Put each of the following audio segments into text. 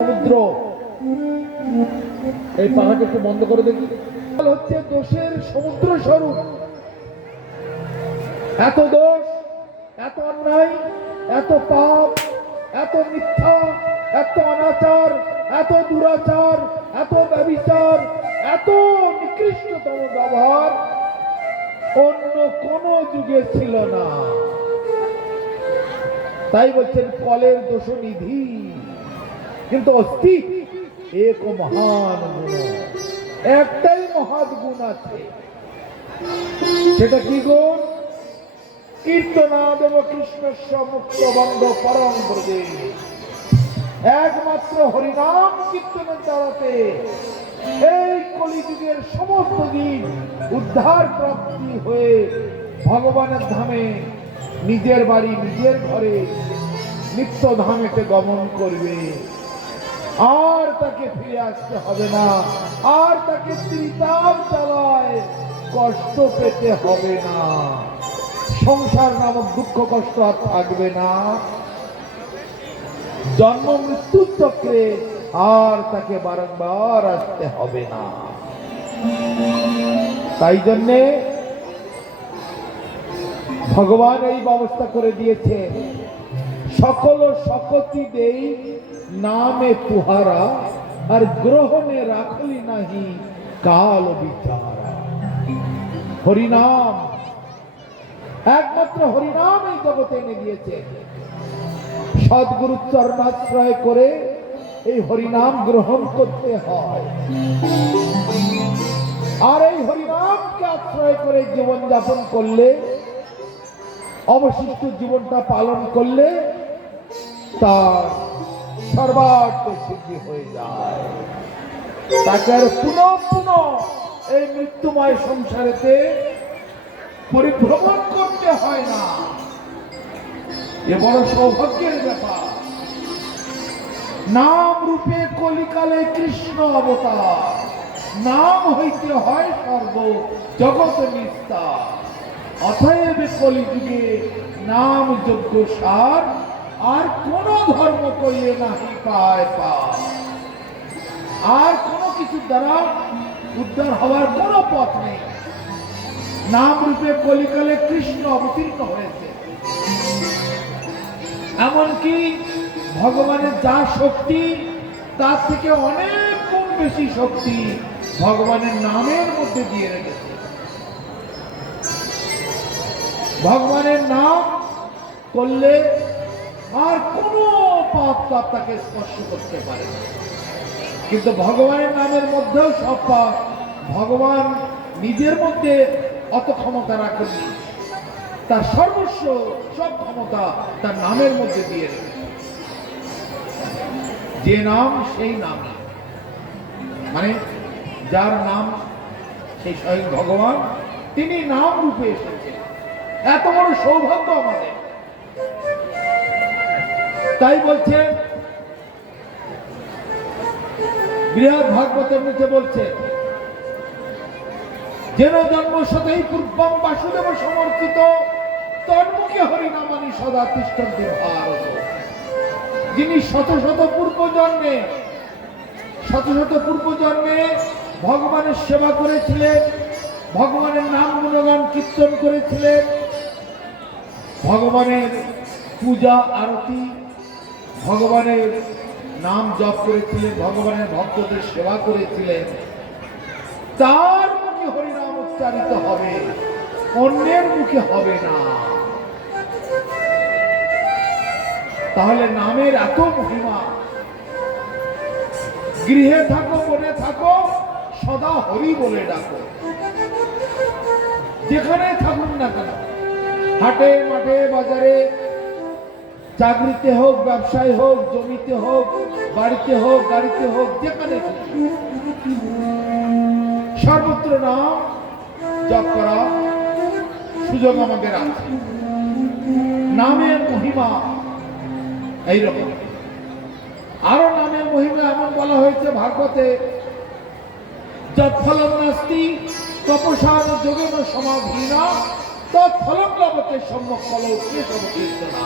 সমুদ্র এই পাহাড়টা একটু বন্ধ করে দেখি। হচ্ছে দোষের সমুদ্র স্বরূপ। এত দোষ, এত অন্যায়, এত পাপ, এত মিথ্যা, এত অনাচার, এত দুরাচার, এত ব্যভিচার, এত নিকৃষ্টতম ব্যবহার অন্য কোন যুগে ছিল না। তাই বলছেন কলের দোষ নিধি কিন্তু অস্তি এক মহান গুণ। একটাই মহৎ গুণ আছে, সেটা কি গুণ? কীর্তনাদেব কৃষ্ণস্য মুক্ত বন্ধ পরম ব্রজে। একমাত্র হরিনাম কীর্তনের দ্বারাতে এই কলিযুগের সমস্ত দিন উদ্ধার প্রাপ্তি হয়ে ভগবানের ধামে, নিজের বাড়ি নিজের ঘরে নিত্য ধামেতে গমন করবে। আর তাকে ফিরে আসতে হবে না, আর তাকে ত্রিতাপ চালায় কষ্ট পেতে হবে না, সংসার নামক দুঃখ কষ্ট আর থাকবে না, জন্ম মৃত্যুর চক্রে আর তাকে বারংবার আসতে হবে না। তাই জন্যে ভগবান এই ব্যবস্থা করে দিয়েছে, সকল শকতি দেই নামে তুহারা আর গ্রহণে রাখলি নাহি কাল বিচারা। হরিনাম, একমাত্র হরিনাম এই জগতে এনে দিয়েছে। সদ্গুরুর চরণাশ্রয় করে এই হরিনাম গ্রহণ করতে হয়, আর এই হরিনামকে আশ্রয় করে জীবন যাপন করলে, অবশিষ্ট জীবনটা পালন করলে তার সর্বার্থ সিদ্ধি হয়ে যায়। তাকে আর পুনঃ পুনঃ এই মৃত্যুময় সংসারেতে পরিভ্রমণ করতে হয় না। এ বড় সৌভাগ্যের ব্যাপার। নাম রূপে কলিকালে কৃষ্ণ অবতার, নাম হইতে হয় সর্ব জগৎ নিস্তার। অতএব কলিযুগে নাম যোগ্য সার, আর কোন ধর্ম কইলে নাহি পায় পার। আর কোন কিছু দ্বারা উদ্ধার হওয়ার কোন পথ নেই। নাম রূপে কলিকালে কৃষ্ণ অবতীর্ণ হয়েছে। এমনকি ভগবানের যা শক্তি তার থেকে অনেক গুণ বেশি শক্তি ভগবানের নামের মধ্যে দিয়ে রেখেছে। ভগবানের নাম করলে আর কোনো পাপ তাকে স্পর্শ করতে পারে না। কিন্তু ভগবানের নামের মধ্যেও সব পাপ ভগবান নিজের মধ্যে অত ক্ষমতা রাখেননি, তার সর্বস্ব সব ক্ষমতা তার নামের মধ্যে দিয়ে রেখেছে। যে নাম সেই নাম, মানে যার নাম সেই স্বয়ং ভগবান, তিনি নাম রূপে এসেছেন। এত বড় সৌভাগ্য আমাদের। তাই বলছে বৃহৎ ভাগবতের মধ্যে বলছে, যেন জন্ম সতেই পূর্বম বাসুদেব সমর্পিত তন্মুখে হরিনামানি সদা তিষ্ঠন্তি ভারত। যিনি শত শত পূর্ব জন্মে ভগবানের সেবা করেছিলেন, ভগবানের নাম গুণগান কীর্তন করেছিলেন, ভগবানের পূজা আরতি, ভগবানের নাম জপ করেছিলেন, ভগবানের ভক্তদের সেবা করেছিলেন, তার মুখে হরিনাম উচ্চারিত হবে, অন্যের মুখে হবে না। তাহলে নামের এত মহিমা। গৃহে থাকো, বনে থাকো, সদা হরি বলে ডাকো। যেখানে থাকুন না কেন, হাটে মাঠে বাজারে, চাকরিতে হোক, ব্যবসায় হোক, জমিতে হোক, বাড়িতে হোক, গাড়িতে হোক, যেখানে সর্বত্র নাম জপ করা সুযোগ আমাদের আছে। নামের মহিমা এইরকম। আরো নামের মহিমা এমন বলা হয়েছে ভাগবতে, যৎফলং নাস্তি তপসান যোগেন সমাধিনা তৎফলং লভতে সম্যক ফলৌ কেশব কীর্তনা।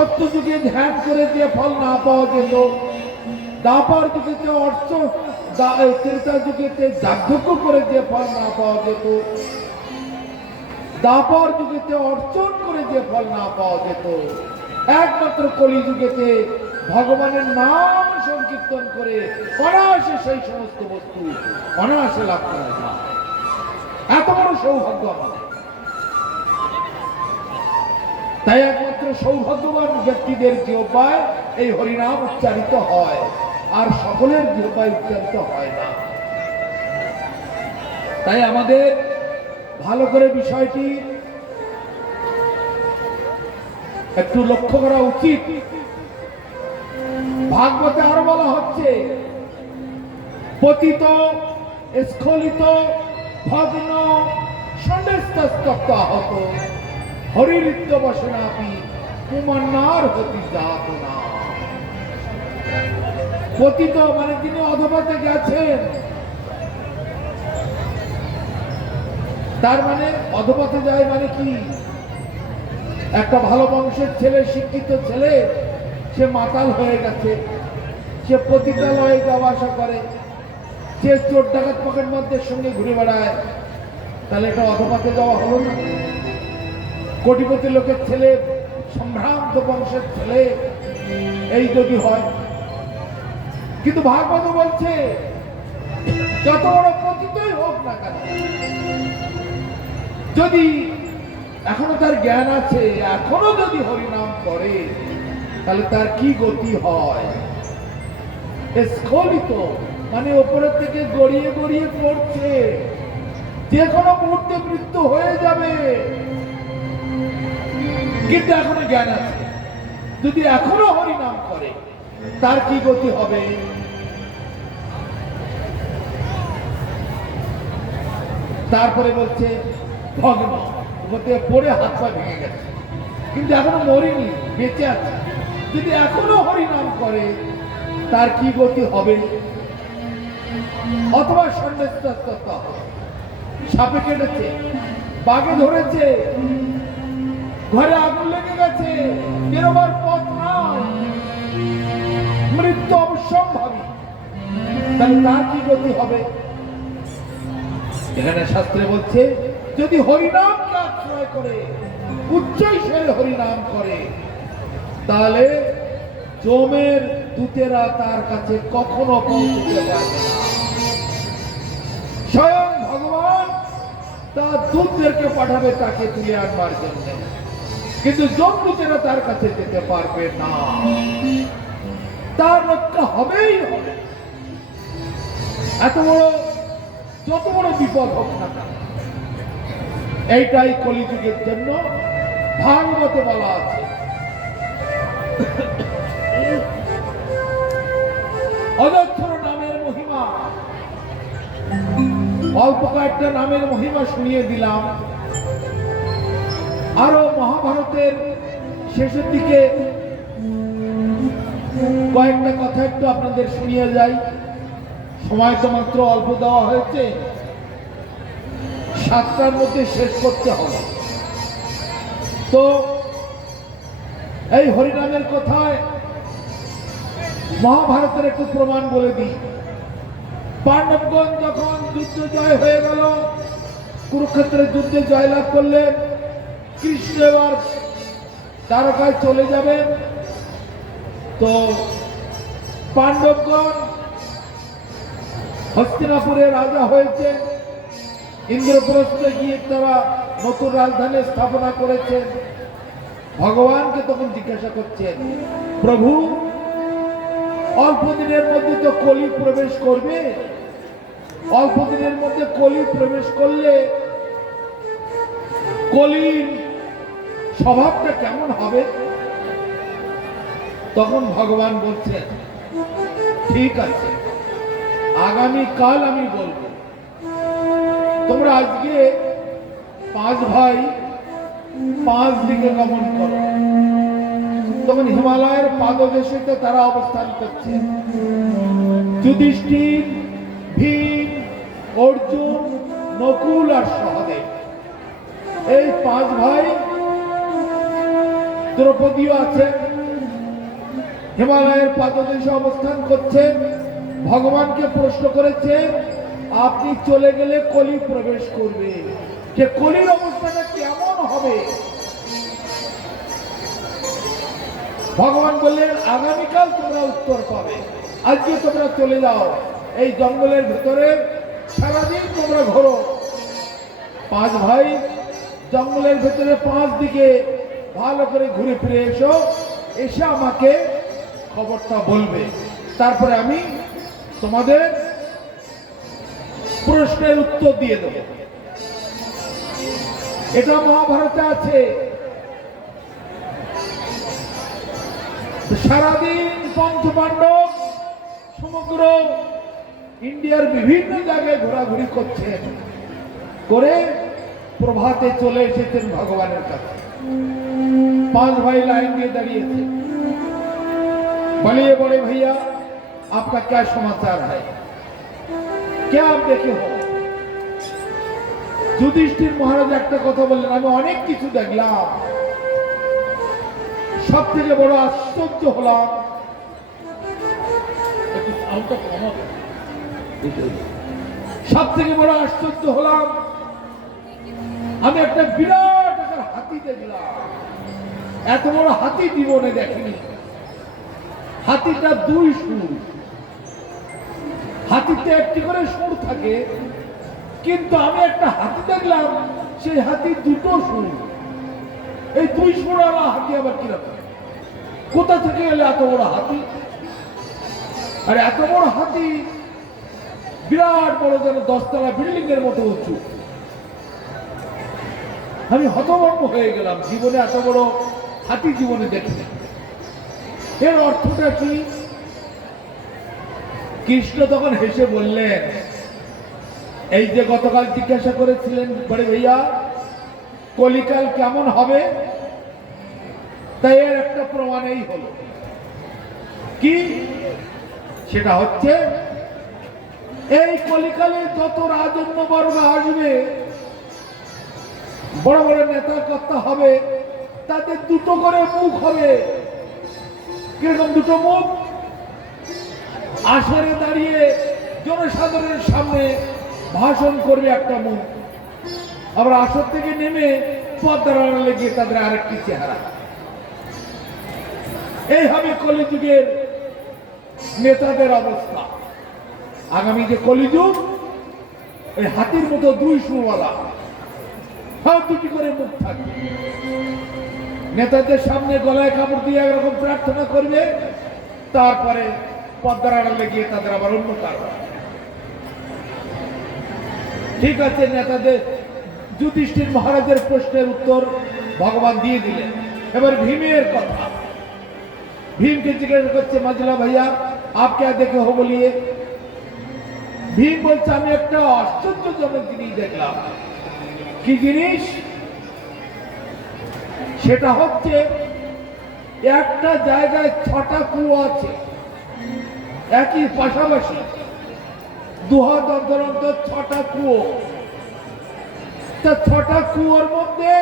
সত্য যুগে ধ্যান করে যে ফল না পাওয়া যেত, দ্বাপর যুগেতে ত্রেতা যুগেতে যাগযজ্ঞ করে যে ফল না পাওয়া যেত, দ্বাপর যুগেতে অর্চন করে যে ফল না পাওয়া যেত, একমাত্র কলিযুগেতে ভগবানের নাম সংকীর্তন করে অনায়াসে সেই সমস্ত বস্তু অনায়াসে লাভ করা যায়। এত বড় সৌভাগ্য আমাদের। তাই একমাত্র সৌভাগ্যবান ব্যক্তিদের জিহ্বায় এই হরিনাম উচ্চারিত হয়, আর সকলের জিহ্বায় উচ্চারিত হয় না। তাই আমাদের ভালো করে বিষয়টি একটু লক্ষ্য করা উচিত। ভাগবতে আরো বলা হচ্ছে, পতিত স্খলিত ভগ্ন সন্দেস্তস্তপ্ত আহত হরিরিত্য বসনাপি কুমান্নার হতি জাত না। পতিত মানে তিনি অধপথে গেছেন, তার মানে অধপথে যায় মানে কি? একটা ভালো বংশের ছেলে, শিক্ষিত ছেলে, সে মাতাল হয়ে গেছে, সে পতিতালয়ে যাওয়া আসা করে, সে চোর ডাকাত পকেট মধ্যে সঙ্গে ঘুরে বেড়ায়, তাহলে এটা অধপথে যাওয়া হলো না? কোটিপতি লোকের ছেলে, সম্ভ্রান্ত বংশের ছেলে, এই যদি হয়। কিন্তু ভাগবত বলছে যত বড় পতিতই হোক না কেন, যদি এখনো তার জ্ঞান আছে, এখনো যদি হরিনাম করে, তাহলে তার কি গতি হয়? স্খলিত মানে উপরের থেকে গড়িয়ে গড়িয়ে পড়ছে, যে কোনো মুহূর্তে মৃত্যু হয়ে যাবে, কিন্তু এখনো জ্ঞান আছে। যদি এখনো হরিনাম করে, তার কি গতি হবে? তারপরে বলছে ভগ্ন, পড়ে হাত পা ভেঙে গেছে, কিন্তু এখনো মরিনি, বেঁচে আছে। যদি এখনো হরিনাম করে, তার কি গতি হবে? অথবা সন্ন্যাস্ত, সাপে কেটেছে, বাঘে ধরেছে, ঘরে আগুন লেগে গেছে, বেরোবার পথ নাই, মৃত্যু অবশ্যম্ভাবী, তাহলে তার কি গতি হবে? এখানে শাস্ত্রে বলছে, যদি হরিনামকে আশ্রয় করে, উচ্চৈঃস্বরে হরিনাম করে, তাহলে যমের দূতেরা তার কাছে কখনো পৌঁছতে পারবে না। স্বয়ং ভগবান তার দূতদেরকে পাঠাবে তাকে তুলে আনবার জন্য, কিন্তু যমদূতেরা তার কাছে যেতে পারবে না। তার রক্ষা হবেই হবে, এত বড় যত বড় বিপদ হোক না কেন। এইটাই কলিযুগের জন্য ভাগবতে বলা আছে। অজস্র নামের মহিমা, অল্প কয়েকটা নামের মহিমা শুনিয়ে দিলাম। আরো মহাভারতের শেষের দিকে কয়েকটা কথা একটু আপনাদের শুনিয়ে যাই। সময় তো মাত্র অল্প দেওয়া হয়েছে, 7টার মধ্যে শেষ করতে হবে। তো এই হরিনামের কথায় মহাভারতের একটু প্রমাণ বলে দিই। পাণ্ডবগণ যখন যুদ্ধ জয় হয়ে গেল, কুরুক্ষেত্রের যুদ্ধে জয়লাভ করলেন, কৃষ্ণ এবার দ্বারকায় চলে যাবেন। তো পাণ্ডবগণ হস্তিনাপুরে রাজা হয়েছে, ইন্দ্রপ্রস্থে গিয়ে তারা নতুন রাজধানী স্থাপনা করেছেন। ভগবানকে তখন জিজ্ঞাসা করছেন, প্রভু অল্প দিনের মধ্যে তো কলি প্রবেশ করবে, অল্প দিনের মধ্যে কলি প্রবেশ করলে কলির স্বভাবটা কেমন হবে? তখন ভগবান বলছেন, ঠিক আছে, আগামীকাল আমি বলবো। তোমরা আজকে 5 ভাই 5 দিকে গমন করো। তখন হিমালয়ের পাদদেশে তারা অবস্থান করছে। যুধিষ্ঠির, ভীম, অর্জুন, নকুল আর সহদেব, এই 5 ভাই, দ্রৌপদীও আছেন, হিমালয়ের পাদদেশে অবস্থান করছেন, ভগবানকে প্রশ্ন করেছেন আপনি চলে গেলে কলি প্রবেশ করবে, যে কলির অবস্থাটা কেমন হবে। ভগবান বললেন আগামীকাল তোমরা উত্তর পাবে, আজকে তোমরা চলে যাও, এই জঙ্গলের ভিতরে সারাদিন তোমরা ঘোরো। 5 ভাই জঙ্গলের ভিতরে 5 দিকে ভালো করে ঘুরে ফিরে এসো, এসে আমাকে খবরটা বলবে, তারপরে আমি তোমাদের প্রশ্নের উত্তর দিয়ে দেব। এটা মহাভারতে আছে। সারাদিন পঞ্চপাণ্ডব সমগ্র ইন্ডিয়ার বিভিন্ন জায়গায় ঘোরাঘুরি করছেন, করে প্রভাতে চলে এসেছেন ভগবানের কাছে। 5 भाई लाइन में दाঁড়িয়েছে, बोलिए बड़े भैया आपका क्या समाचार है, क्या आप देखे हो। যুধিষ্ঠির মহারাজ একটা কথা বললেন, আমি অনেক কিছু দেখলাম, সব থেকে বড় আশ্চর্য হলাম, সব থেকে বড় আশ্চর্য হলাম আমি একটা বিরাট আকার হাতি দেখলাম। এত বড় হাতি জীবনে দেখিনি। হাতিটা 2 সুর, হাতিতে একটি করে সুর থাকে, কিন্তু আমি একটা হাতি দেখলাম সেই হাতি 2টো সুর। এই 2 সুরওয়ালা হাতি আবার কিরকম, কোথা থেকে এলে এত বড় হাতি। আর এত বড় হাতি বিরাট বড়, যেন 10 তলা বিল্ডিং এর মতো উঁচু। আমি হতভম্ব হয়ে গেলাম, জীবনে এত বড় হাতি জীবনে দেখিনি। এর অর্থটা কি? কৃষ্ণ তখন হেসে বললেন, এই যে গতকাল জিজ্ঞাসা করেছিলেন বড়ে ভাইয়া কলিকাল কেমন হবে, তাই এর একটা প্রমাণ এই হলো। কি? সেটা হচ্ছে এই কলিকালে যত রাজন্য বর্গ আসবে, বড় বড় নেতা কর্তা হবে, তাদের 2টো করে মুখ হবে। কিরকম 2টো মুখ? আসরে দাঁড়িয়ে জনসাধারণের সামনে ভাষণ করবে একটা মুখ, আবার আসর থেকে নেমে পদ্মার আড়ালে গিয়ে তাদের আরেকটি চেহারা। এই হবে কলিযুগের নেতাদের অবস্থা। আগামী যে কলিযুগ, এই হাতির মতো 2 সুরওয়ালা, সব 2টি করে মুখ থাকবে। নেতাদের সামনে গলায় কাপড় দিয়ে একরকম প্রার্থনা করবে, তারপরে পদ্মার আড়ালে গিয়ে তাদের আবার অন্য কারণ। ঠিক আছে, নেতাদের যুধিষ্ঠির মহারাজের প্রশ্নের উত্তর ভগবান দিয়ে দিলেন। এবার ভীমের কথা। ভীমকে জিজ্ঞাসা করছে, মাজলা ভাইয়া আপ क्या देखे हो बोलिए। ভীম বলছে, আমি একটা আশ্চর্যজনক জিনিস দেখলাম। কি জিনিস? সেটা হচ্ছে একটা জায়গায় 6টা কুয়ো আছে, একই পাশাপাশি, 2 হাত অন্তর অন্তর 6টা কুয়ো। তা 6টা কুয়োর মধ্যে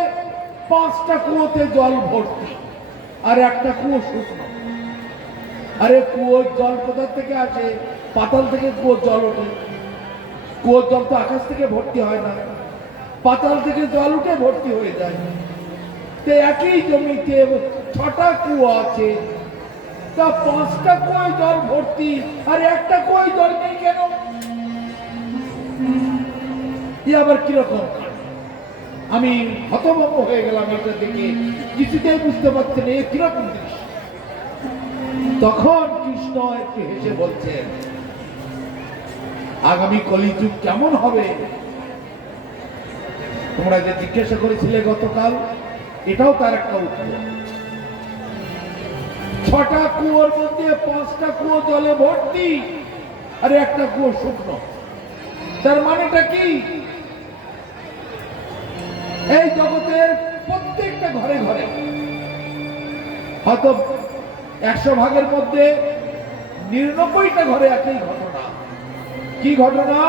5টা কুয়োতে জল ভর্তি, আর একটা কুয়ো শুকনো। আরে কুয়োর জল কোথা থেকে আসে? পাতাল থেকে কুয়োর জল ওঠে। কুয়োর জল তো আকাশ থেকে ভর্তি হয় না, পাতাল থেকে জল উঠে ভর্তি হয়ে যায়। তো একই জমিতে 6টা কুয়ো আছে, তা 5টা কুয়োয় জল ভর্তি, আর একটা কুয়োয় জল নেই কেন? এ আবার কিরকম? আমি হতভম্ব হয়ে গেলাম এটা দেখে, কিছুতেই বুঝতে পারছি না এ কিরকম জিনিস। তখন কৃষ্ণ একটু হেসে বলছেন, আগামী কলিযুগ কেমন হবে। তোমরা যে জিজ্ঞাসা করেছিলে গতকাল, এটাও তার একটা উত্তর। 6টা কুয়োর মধ্যে 5টা কুয়ো জলে ভর্তি, আর একটা কুয়ো শুকনো। তার মানেটা কি? এই জগতের প্রত্যেকটা ঘরে ঘরে, হয়তো 100 ভাগের মধ্যে 99টা ঘরে একই ঘটনা। কি ঘটনা?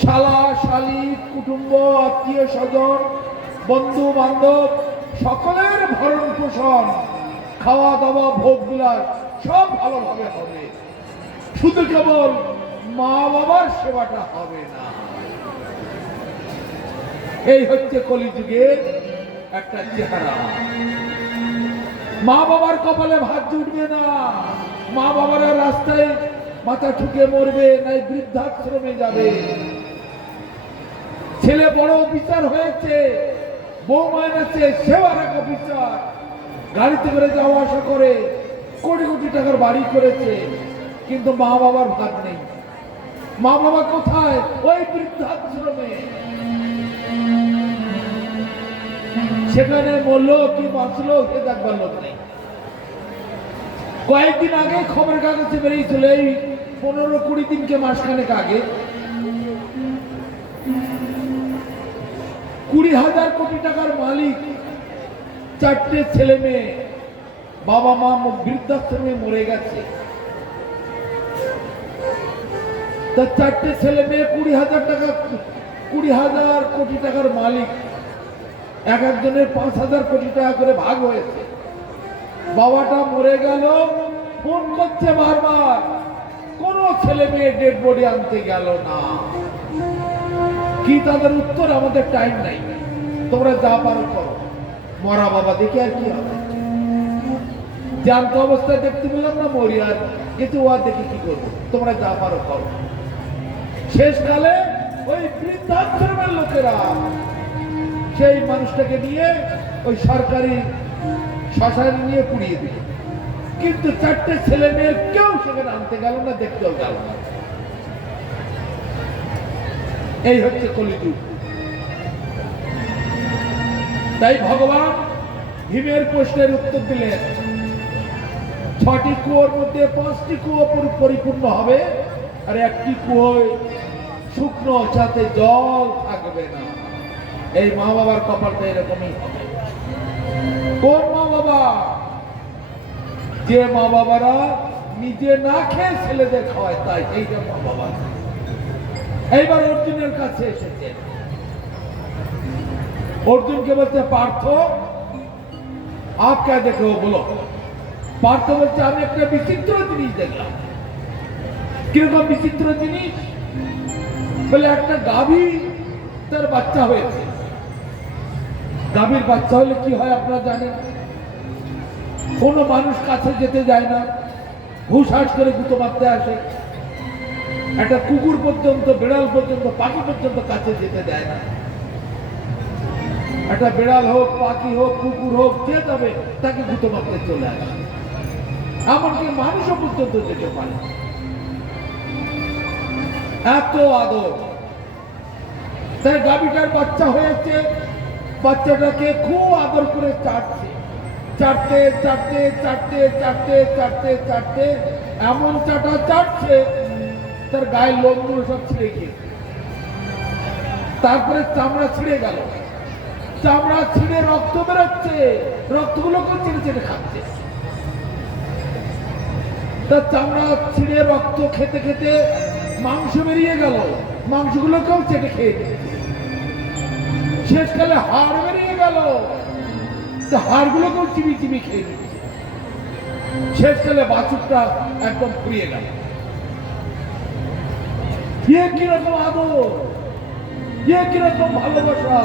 শালা শালী, কুটুম্ব, আত্মীয় স্বজন, বন্ধু বান্ধব সকলের ভরণ পোষণ খাওয়া দাওয়া ভোগ বিলাস সব ভালোভাবে হবে, শুধু কেবল মা বাবার সেবাটা হবে না। এই হচ্ছে কলিযুগের একটা চেহারা। মা বাবার কপালে ভাত জুটবে না, মা বাবারা রাস্তায় মাথা ঠুকে মরবে, নাই বৃদ্ধাশ্রমে যাবে। ছেলে বড় অফিসার হয়েছে, বউ মাইনাছে, সেবা রাখা অফিসার, গাড়িতে করে যাওয়া আসা করে, কোটি কোটি টাকার বাড়ি করেছে, কিন্তু মা বাবার ভাত নেই। মা বাবা কোথায়? ওই বৃদ্ধাশ্রমে। সেখানে মরলো কি বাঁচলো সে দেখবার লোক নেই। কয়েকদিন আগে খবর কাগজে বেরিয়েছিল, এই 15-20 দিনকে মাসখানেক আগে, 20,000 কোটি টাকার মালিক 4টে ছেলে মেয়ে, বাবা মা বৃদ্ধাশ্রমে মরে গেছে। তা 4টে ছেলে মেয়ে 20,000 কোটি টাকার মালিক, এক একজনের 5,000 কোটি টাকা করে ভাগ হয়েছে। বাবাটা মরে গেল, ফোন করছে বারবার, কোন ছেলে মেয়ে ডেড বডি আনতে গেল না। কি তাদের উত্তর? আমাদের টাইম নাই, তোমরা যা পারো করো। মরা বাবা দেখে আর কি হবে? জ্যান্ত অবস্থায় দেখতে পেলাম না, মরি আর কিন্তু ও দেখে কি করবো? তোমরা যা পারো করো। শেষকালে ওই বৃদ্ধাশ্রমের লোকেরা সেই মানুষটাকে নিয়ে ওই সরকারি শ্মশানে নিয়ে পুড়িয়ে দিল। কিন্তু 4টে ছেলে মেয়ে কেউ সেখানে আনতে গেল না, দেখতেও গেল না। এই হচ্ছে কলিযুগ। তাই ভগবান ভীমের প্রশ্নের উত্তর দিলেন, 6টি কুয়োর মধ্যে 5টি কুয়ো পরিপূর্ণ হবে, আর একটি কুয়োয় শুকনো, সাথে জল থাকবে না। এই মা বাবার কপালটা এরকমই হবে। কোন মা বাবা? যে মা বাবারা নিজে না খেয়ে ছেলেদের খাওয়ায়, তাই এইটা মা বাবা। এইবার অর্জুনের কাছে এসেছে, অর্জুনকে বলছে, পার্থ আপ কে দেখো বলো। পার্থ বলছে, আমি একটা বিচিত্র জিনিস দেখলাম। কিরকম বিচিত্র জিনিস? বলে, একটা গাভী তার বাচ্চা হয়েছে। গাভীর বাচ্চা হলে কি হয় আপনারা জানেন? কোনো মানুষ কাছে যেতে যায় না, হুঁশহাস করে গুঁতো মারতে আসে। একটা কুকুর পর্যন্ত, বিড়াল পর্যন্ত, পাখি পর্যন্ত কাছে যেতে দেয় না। একটা বিড়াল হোক, পাখি হোক, কুকুর হোক, যে যাবে তাকে গুঁতো মারতে চলে আসে। এমনকি মানুষও পর্যন্ত যেতে পারে, এত আদর। তাই গাভীটার বাচ্চা হয়েছে, বাচ্চাটাকে খুব আদর করে চাটছে, চাটতে এমন চাটা চাটছে তার গায়ের লোমগুলো সব ছিঁড়ে গিয়েছে। তারপরে চামড়া ছিঁড়ে গেল, চামড়া ছিঁড়ে রক্ত বেরোচ্ছে, রক্তগুলোকে চেটে চেটে খাচ্ছে। তার চামড়া ছিঁড়ে রক্ত খেতে খেতে মাংস বেরিয়ে গেল, মাংসগুলোকেও চেটে খেয়ে দিচ্ছে। শেষকালে হাড় বেরিয়ে গেল, হাড়গুলোকেও চিবি চিবি খেয়ে দিচ্ছে। শেষকালে বাছুরটা একদম ফুরিয়ে গেল। কিরকম আদর, কিরকম ভালোবাসা!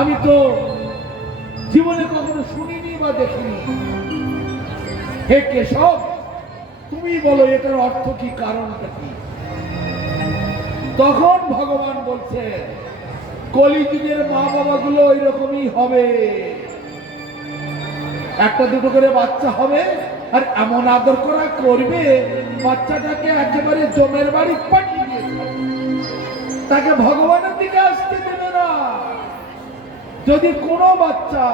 আমি তো জীবনে কখনো শুনিনি বা দেখিনি। হে কেশব, তুমি বলো এটার অর্থ কি, কারণটা কি? তখন ভগবান বলছে, কলিযুগের মা বাবা গুলো এরকমই হবে। একটা দুটো করে বাচ্চা হবে, আর এমন আদর করা করবে, বাচ্চাটাকে একেবারে জমের বাড়ি পাঠিয়ে দিয়েছে, তাকে ভগবানের দিকে আসতে দেবে না। যদি কোনো বাচ্চা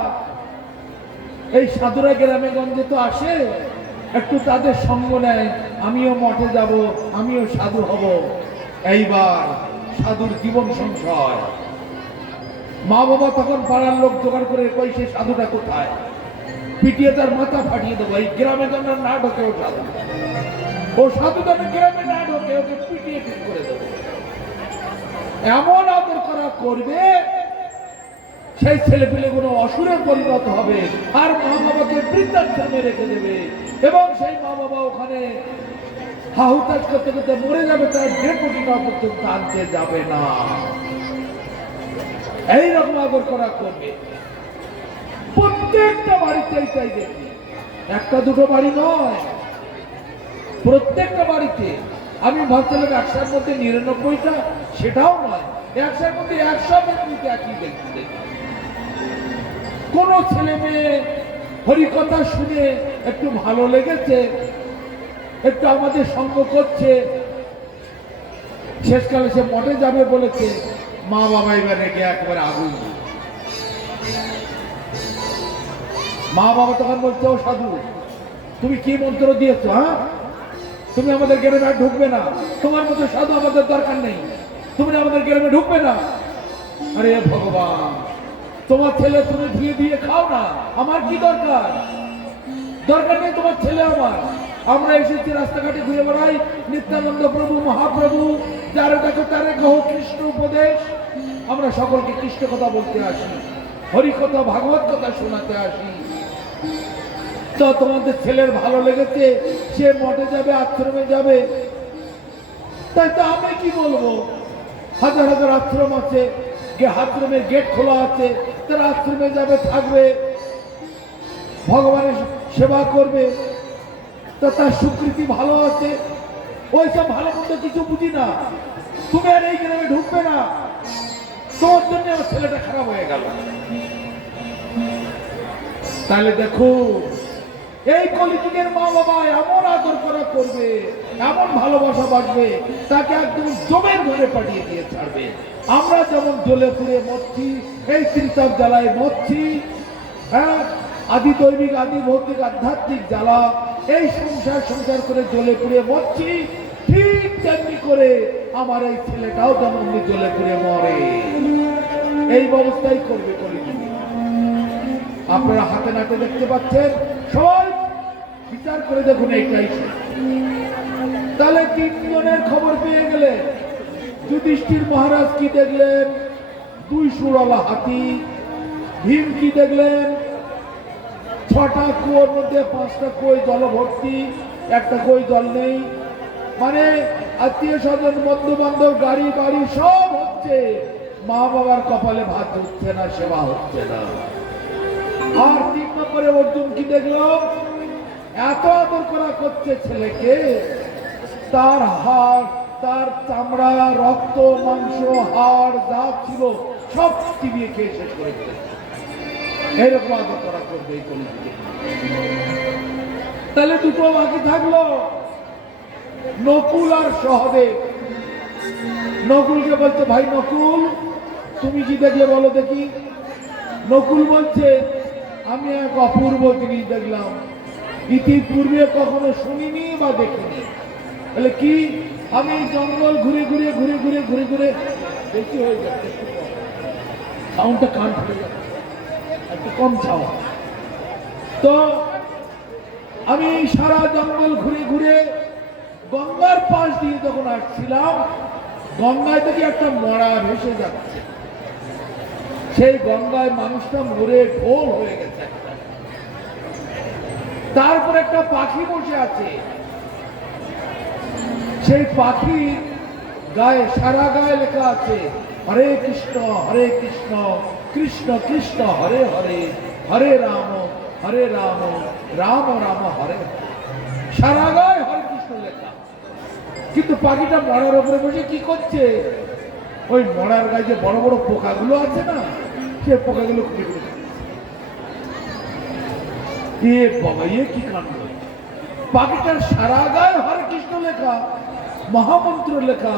এই সাধুরা গ্রামে গঞ্জে তো আসে, একটু তাদের সঙ্গ নেয়, আমিও মঠে যাব, আমিও সাধু হব। এইবার সাধুর জীবন সংশয়। মা বাবা তখন পাড়ার লোক জোগাড় করে, কই সে সাধুটা কোথায়? পিটিয়ে তার মাথা ফাটিয়ে দেবো। এই গ্রামে যেন না ঢোকে ও সাধু, ও সাধু যেন গ্রামে না ঢোকে, ওকে পিটিয়ে ঠিক করে দেবো। এমন আদর করা করবে, সেই ছেলেপিলেগুলো অসুরে পরিণত হবে আর মা বাবাকে বৃদ্ধাশ্রমে রেখে দেবে এবং সেই মা বাবা ওখানে হাহুতাশ করতে করতে মরে যাবে, তার ডেপুটিটা পর্যন্ত আনতে যাবে না। এইরকম আদর করা করবে প্রত্যেকটা বাড়িতে। তাই দেখি একটা দুটো বাড়ি নয়, প্রত্যেকটা বাড়িতে। আমি ভাবছিলাম 100-র মধ্যে 99টা, সেটাও নয়, 100-র মধ্যে 100 ফ্যামিলিতে একই দেখি। কোন ছেলে মেয়ে হরিকথা শুনে একটু ভালো লেগেছে, একটু আমাদের সঙ্গ করছে, শেষকালে সে মঠে যাবে বলেছে, মা বাবা এবার রেখে একবারে আগুন। মা বাবা তখন বলছে, ও সাধু তুমি কি মন্ত্র দিয়েছো? হ্যাঁ, তুমি আমাদের গ্রামে আর ঢুকবে না, তোমার মতো সাধু আমাদের দরকার নেই, তুমি আমাদের গ্রামে ঢুকবে না। আরে ভগবান, তোমার ছেলে তুমি ধুয়ে দিয়ে খাও না, আমার কি দরকার? দরকার নেই তোমার ছেলে আমার। আমরা এসেছি রাস্তাঘাটে ঘুরে বেড়াই, নিত্যানন্দ প্রভু মহাপ্রভু যারে দেখো তারে কহ কৃষ্ণ উপদেশ। আমরা সকলকে কৃষ্ণ কথা বলতে আসি, হরি কথা ভাগবত কথা শোনাতে আসি। তো তোমাদের ছেলের ভালো লেগেছে, সে মঠে যাবে, আশ্রমে যাবে, তাই তো আমি কি বলবো? হাজার হাজার আশ্রম আছে, আশ্রমের গেট খোলা আছে, তারা আশ্রমে যাবে, থাকবে, ভগবানের সেবা করবে, তা তার স্বীকৃতি ভালো আছে। ওইসব ভালো মন্দ কিছু বুঝি না, তুমি আর এই গ্রামে ঢুকবে না, তোমার জন্য আমার ছেলেটা খারাপ হয়ে গেল। তাহলে দেখো এই কলিযুগের মা বাবা এমন আদর করা করবে, এমন ভালোবাসা বাঁচবে, তাকে একদম জমের ঘরে পাঠিয়ে দিয়ে ছাড়বে। আমরা যেমন জ্বলে পুড়ে মরছি, এই ত্রিতাপ জ্বালায় মরছি, হ্যাঁ, আদি দৈবিক আদি ভৌতিক আধ্যাত্মিক জ্বালা, এই সংসার করে জ্বলে পুড়ে মরছি, ঠিক তেমনি করে আমার এই ছেলেটাও যেমন জ্বলে পুড়ে মরে। এই ব্যবস্থাই করবে কলিযুগে। আপনারা হাতে নাতে দেখতে পাচ্ছেন, সবাই বিচার করে দেখুন এইটাই। তাহলে 3 জনের খবর পেয়ে গেলে, যুধিষ্ঠির মহারাজ কি দেখলেন? 2 সুরলা হাতি। ভীম কি দেখলেন? 6টা কুয়োর মধ্যে 5টা কুয়োয় জল ভর্তি, একটা কুয়োয় জল নেই। মানে আত্মীয় স্বজন বন্ধু বান্ধব গাড়ি বাড়ি সব হচ্ছে, মা বাবার কপালে ভাত হচ্ছে না, সেবা হচ্ছে না। আর 3 নম্বরে অর্জুন কি দেখলো? এত আদর করা করছে ছেলেকে, তার হাড়, তার চামড়া, রক্ত, মাংস, হাড় যা ছিল সব চিবিয়ে খেয়ে শেষ করে দিয়েছে। এইরকম আদর করা করবে এই কলিযুগে। তাহলে দুটো বাকি থাকলো, নকুল আর সহদেব। নকুলকে বলছে, ভাই নকুল তুমি কি দেখলে বলো দেখি। নকুল বলছে, আমি এক অপূর্ব জিনিস দেখলাম, ইতিপূর্বে কখনো শুনিনি বা দেখিনি। বলে কি? আমি জঙ্গল ঘুরে ঘুরে বেশি হয়ে যাচ্ছে, সাউন্ডটা কান ফুটে যাচ্ছে, একটু কম চাও। তো আমি সারা জঙ্গল ঘুরে গঙ্গার পাশ দিয়ে যখন আসছিলাম, গঙ্গায় থেকে একটা মরা ভেসে যাচ্ছে। সেই গঙ্গায় মানুষটা মরে ঢোল হয়ে গেছে। তারপর একটা পাখি বসে আছে, সেই পাখি গায়ে, সারা গায়ে লেখা আছে হরে কৃষ্ণ কৃষ্ণ কৃষ্ণ হরে হরে, হরে রাম রাম রাম হরে। সারা গায়ে হরে কৃষ্ণ লেখা, কিন্তু পাখিটা মরার উপরে বসে কি করছে? ওই মরার গায়ে যে বড় বড় পোকাগুলো আছে না, সে পোকাগুলো খুঁজে খুঁজে বাবা, কি কাণ্ড! পাখিটার সারা গায়ে হরে কৃষ্ণ লেখা, মহামন্ত্র লেখা,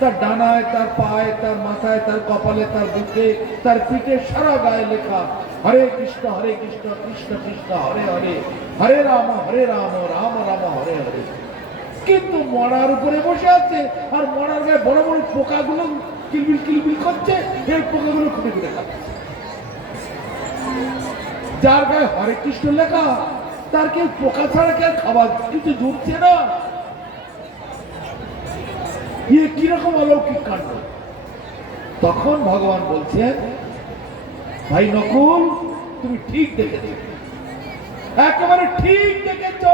তার ডানায়, তার পায়ে, তার মাথায়, তার কপালে, তার বুকে, তার পিঠে, সারা গায়ে লেখা হরে কৃষ্ণ কৃষ্ণ কৃষ্ণ হরে হরে, হরে রাম রাম রাম হরে হরে। কিন্তু মরার উপরে বসে আছে, আর মরার গায়ে বড় বড় পোকাগুলো কিলবিল করছে, এই পোকাগুলো খুঁজে খুঁজে খাচ্ছে। যার গায়ে হরে কৃষ্ণ লেখা, তার কেউ পোকা ছাড়া কে খাবার কিছু জুটছে না। কিরকম অলৌকিক কাণ্ড! তখন ভগবান বলছেন, ভাই নকুল, তুমি ঠিক দেখেছ, একেবারে ঠিক দেখেছ।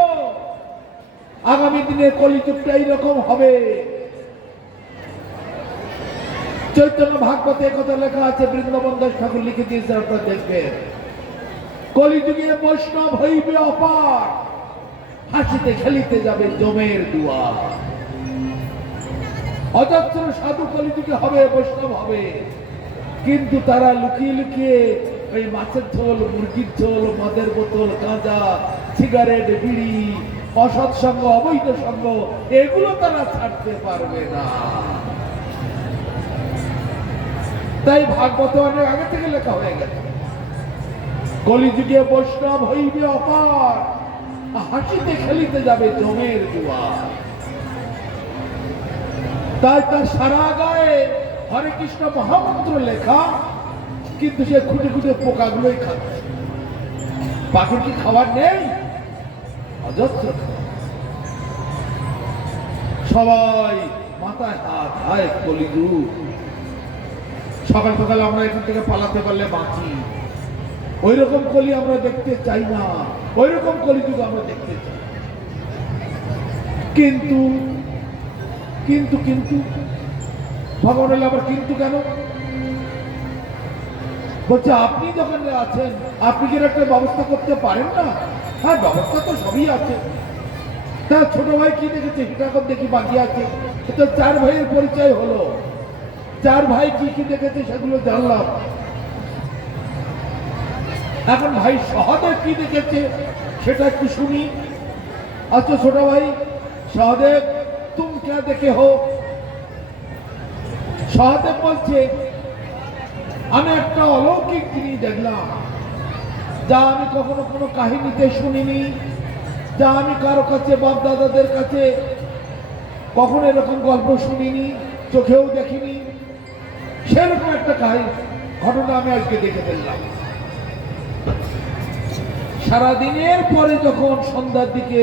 আগামী দিনে কলিযুগটা এইরকম হবে। চৈতন্য ভাগবতে কথা লেখা আছে, বৃন্দাবন দাস ঠাকুর লিখে দিয়েছে, আপনারা দেখবেন। কলিযুগে বৈষ্ণব হইবে অপার, হাসিতে খেলিতে যাবে জমের দুয়ার। অজস্র সাধু কলিযুগে হবে, বৈষ্ণব হবে, কিন্তু তারা লুকিয়ে লুকিয়ে ওই মাছের ঝোল, মুরগির ঝোল, মদের বোতল, গাঁজা, সিগারেট, বিড়ি, অসৎ সঙ্গ, অবৈধ সঙ্গ, এগুলো তারা ছাড়তে পারবে না। তাই ভাগবত অনেক আগে থেকে লেখা হয়ে গেছে, কলিযুগে বৈষ্ণব হইবে অপার, হাসিতে খেলিতে যাবে জমের দুয়ার। তাই তার সারা গায়ে হরে কৃষ্ণ মহামন্ত্র লেখা, কিন্তু সে খুঁটে খুঁটে পোকাগুলোই খাচ্ছে। পাখির কি খাবার নেই? অজস্র। সবাই মাথায় হাত, হায় কলিযুগ। সকাল সকাল আমরা এখান থেকে পালাতে পারলে বাঁচি, ওই রকম কলি আমরা দেখতে চাই না, ওই রকম কলিযুগ আমরা দেখতে চাই। কিন্তু কিন্তু কিন্তু ভগবান আবার কিন্তু কেন বলছে? আপনি যখন আছেন, আপনি কি একটা ব্যবস্থা করতে পারেন না? হ্যাঁ, ব্যবস্থা তো সবই আছে। তার ছোট ভাই কি দেখেছে? হিটাকর দেখি বাকি আছে। তো 4 ভাইয়ের পরিচয় হলো, 4 ভাই কি কি দেখেছে সেগুলো জানলাম। এখন ভাই সহদেব কি দেখেছে সেটা একটু শুনি। আচ্ছা ছোট ভাই সহদেব, তুম কে দেখে হো? সহদেব বলছে, আমি একটা অলৌকিক জিনিস দেখলাম, যা আমি কখনো কোনো কাহিনীতে শুনিনি, যা আমি কারো কাছে, বাপ দাদাদের কাছে কখনো এরকম গল্প শুনিনি, চোখেও দেখিনি। সেরকম একটা ঘটনা আমি আজকে দেখে ফেললাম। সারাদিনের পরে যখন সন্ধ্যার দিকে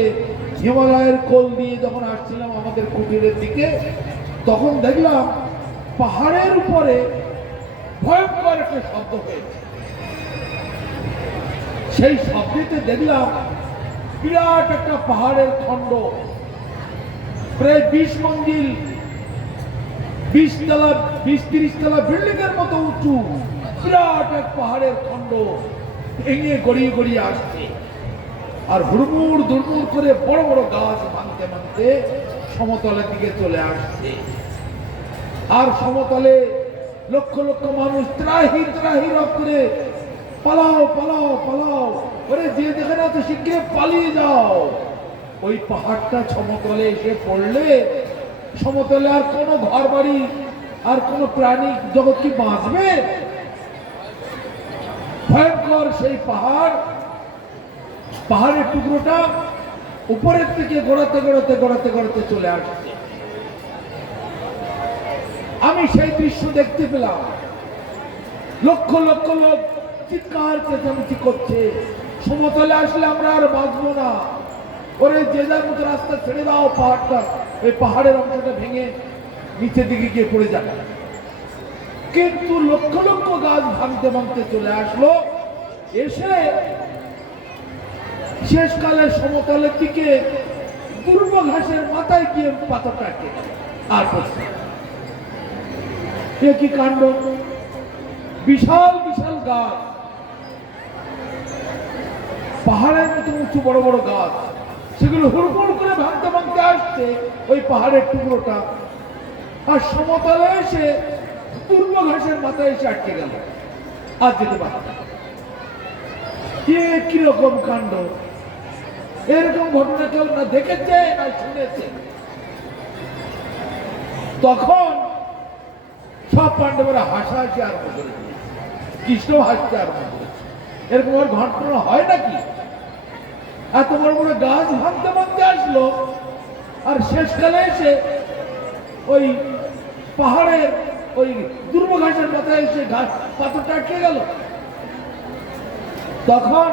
হিমালয়ের কোল দিয়ে যখন আসছিলাম আমাদের কুটিরের দিকে, তখন দেখলাম পাহাড়ের উপরে ভয়ঙ্কর একটা শব্দ হয়েছে। সেই শব্দতে দেখলাম বিরাট একটা পাহাড়ের খণ্ড, প্রায় 20 মঞ্জিল, 20 তলা, 20-30 তলা বিল্ডিং এর মতো উঁচু বিরাট এক পাহাড়ের খণ্ড ভেঙে গড়িয়ে গড়িয়ে আসছে। আর হুড়মুড় দুড়মুড় করে বড় বড় গাছ ভাঙতে ভাঙতে সমতলের দিকে চলে আসছে। আর সমতলে লক্ষ লক্ষ মানুষ ত্রাহি ত্রাহি করে পালাও পালাও পালাও, ওরে যে যেখানে আছে শীঘ্র পালিয়ে যাও। ওই পাহাড়টা সমতলে এসে পড়লে সমতলে আর কোনো ঘর বাড়ি আর কোনো প্রাণী জগৎ কি বাঁচবে? ভয়ঙ্কর সেই পাহাড়, পাহাড়ের টুকরোটা উপরের থেকে গড়াতে গড়াতে গড়াতে গড়াতে চলে আসছে। আমি সেই দৃশ্য দেখতে পেলাম। লক্ষ লক্ষ লোক চিৎকার চেঁচামেচি করছে, সমতলে আসলে আমরা আর বাঁচবো না, ওরে যে যার মতো রাস্তা ছেড়ে দাও, পাহাড়টা, ওই পাহাড়ের অংশটা ভেঙে নিচের দিকে গিয়ে পড়ে যাবে। কিন্তু লক্ষ লক্ষ গাছ ভাঙতে ভাঙতে চলে আসলো, এসে শেষকালে সমতলের দিকে দুর্ব ঘাসের মাথায় গিয়ে পাথরটা কেটে আর পড়ছে। কি কাণ্ড! বিশাল বিশাল গাছ, পাহাড়ের মতো উঁচু বড় বড় গাছ, সেগুলো হুড়মুড় করে ভাঙতে ভাঙতে আসছে ওই পাহাড়ের টুকরোটা, আর সমতলে এসে দুর্ব ঘাসের মাথায় এসে আটকে গেল, আর যেতে পারত না। কিরকম কাণ্ড! এরকম ঘটনা কেউ না দেখেছে না শুনেছে। তখন সব পাণ্ডবরা হাসাহাসি আরম্ভ করে দিয়েছে, কৃষ্ণ হাসতে আরম্ভ করেছে। এরকম আর ঘটনা হয় নাকি? এত বড় বড় গাছ ভাঙতে ভাঙতে আসলো, আর শেষকালে এসে ওই পাহাড়ের ওই দুর্ব ঘাসের মাথায় এসে গাছ পাথরটা আটকে গেল। তখন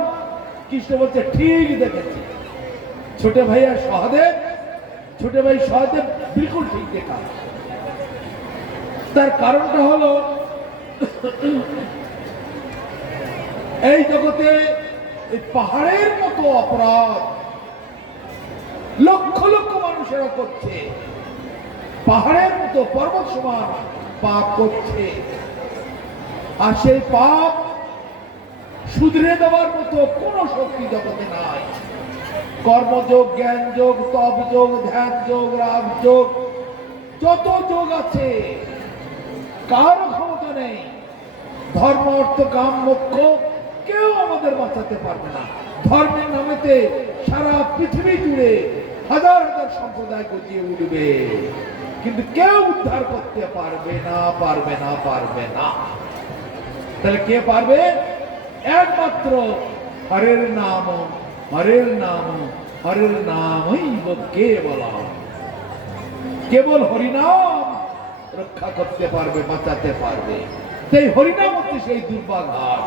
কৃষ্ণ বলছে, ঠিক দেখেছে ছোট ভাইয়া সহদেব, ছোট ভাই সহদেব বিলকুল ঠিক দেখা। তার কারণটা হলো এই জগতে এই পাহাড়ের মতো অপরাধ লক্ষ লক্ষ মানুষেরা করছে, পাহাড়ের মতো পর্বত সমান পাপ করছে, আর সেই পাপ শুধরে দেওয়ার মতো কোন শক্তি জগতে নাই। কর্মযোগ, জ্ঞান যোগ, তপ যোগ, ধ্যান যোগ, রাগ যোগ, যত যোগ আছে কারো ক্ষমতা নেই। ধর্ম, অর্থ, কাম, মোক্ষ কেউ আমাদের বাঁচাতে পারবে না। ধর্মের নামেতে সারা পৃথিবী জুড়ে হাজার হাজার সম্প্রদায় গজিয়ে উঠবে, কিন্তু কেউ উদ্ধার করতে পারবে না, পারবে না, পারবে না। তাহলে কে পারবে? একমাত্র হরের নাম, হরের নাম, হরের নামই কেবলম। কেবল হরিনাম রক্ষা করতে পারবে, বাঁচাতে পারবে। সেই হরিনাম হচ্ছে সেই দুর্বা ঘাস।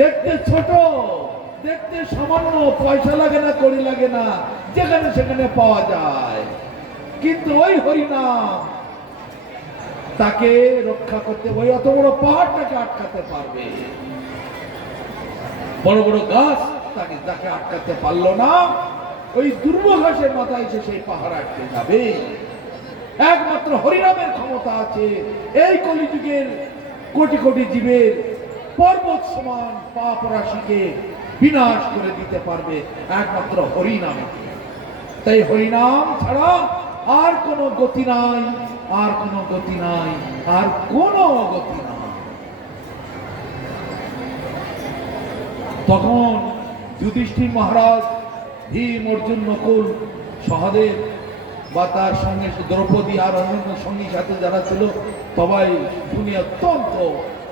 দেখতে ছোট, দেখতে সামান্য, পয়সা লাগে না, কড়ি লাগে না, যেখানে সেখানে পাওয়া যায়, কিন্তু ওই হরিনাম তাকে রক্ষা করতে, ওই অত বড় পাহাড়টাকে আটকাতে পারবে। বড় বড় গাছ তাকে আটকাতে পারলো না, ওই দুর্ব ঘাসের মাথায় এসে সেই পাহাড় আটকে যাবে। একমাত্র হরিনামের ক্ষমতা আছে এই কলিযুগের কোটি কোটি জীবের পর্বত সমান পাপ রাশিকে বিনাশ করে দিতে পারবে একমাত্র হরিনামে। তাই হরিনাম ছাড়া আর কোনো গতি নাই, আর কোনো গতি নাই, আর কোনো গতি নাই। তখন যুধিষ্ঠির মহারাজ, ভীম, অর্জুন, নকুল, সহদেব বা তার সঙ্গে দ্রৌপদী আর অন্যান্য সঙ্গী সাথে যারা ছিল সবাই শুনে অত্যন্ত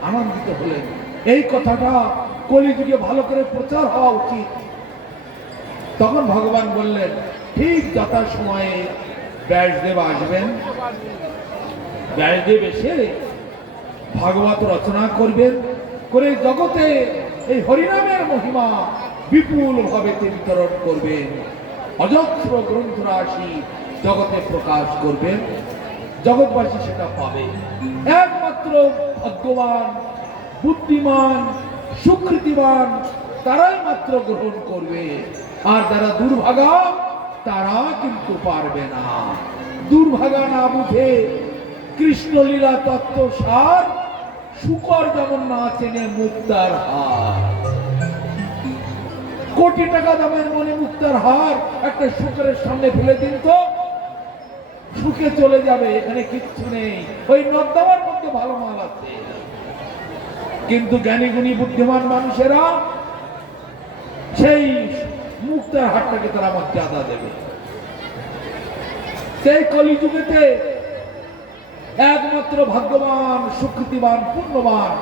আনন্দিত হলেন। এই কথাটা কলিযুগে ভালো করে প্রচার হওয়া উচিত। তখন ভগবান বললেন, ঠিক যথা সময়ে ব্যাসদেব আসবেন, ব্যাসদেব এসে ভাগবত রচনা করবেন, করে জগতে এই হরিনামের মহিমা বিপুল ভাবে বিতরণ করবেন, অজস্র গ্রন্থ রাশি জগতে প্রকাশ করবেন, জগৎবাসী সেটা পাবে। একমাত্র ভাগ্যবান, বুদ্ধিমান, সুকৃতিবান তারাই মাত্র গ্রহণ করবে, আর যারা দুর্ভাগা তারা কিন্তু পারবে না। দুর্ভাগা না বুঝে কৃষ্ণলীলা তত্ত্ব সার, শুকর যেমন না চেনে মুক্তার হার। কোটি টাকা দামের মনে মুক্তার হার একটা শুকরের সামনে ফেলে দিন তো, শুকে চলে যাবে, এখানে কিচ্ছু নেই, ওই নর্দমার মধ্যে ভালো মাল আছে। কিন্তু জ্ঞানী গুণী বুদ্ধিমান মানুষেরা সেই মুক্তার হারটাকে তারা মর্যাদা দেবে। সেই কলিযুগেতে একমাত্র ভাগ্যবান, সুকৃতিবান, পুণ্যবান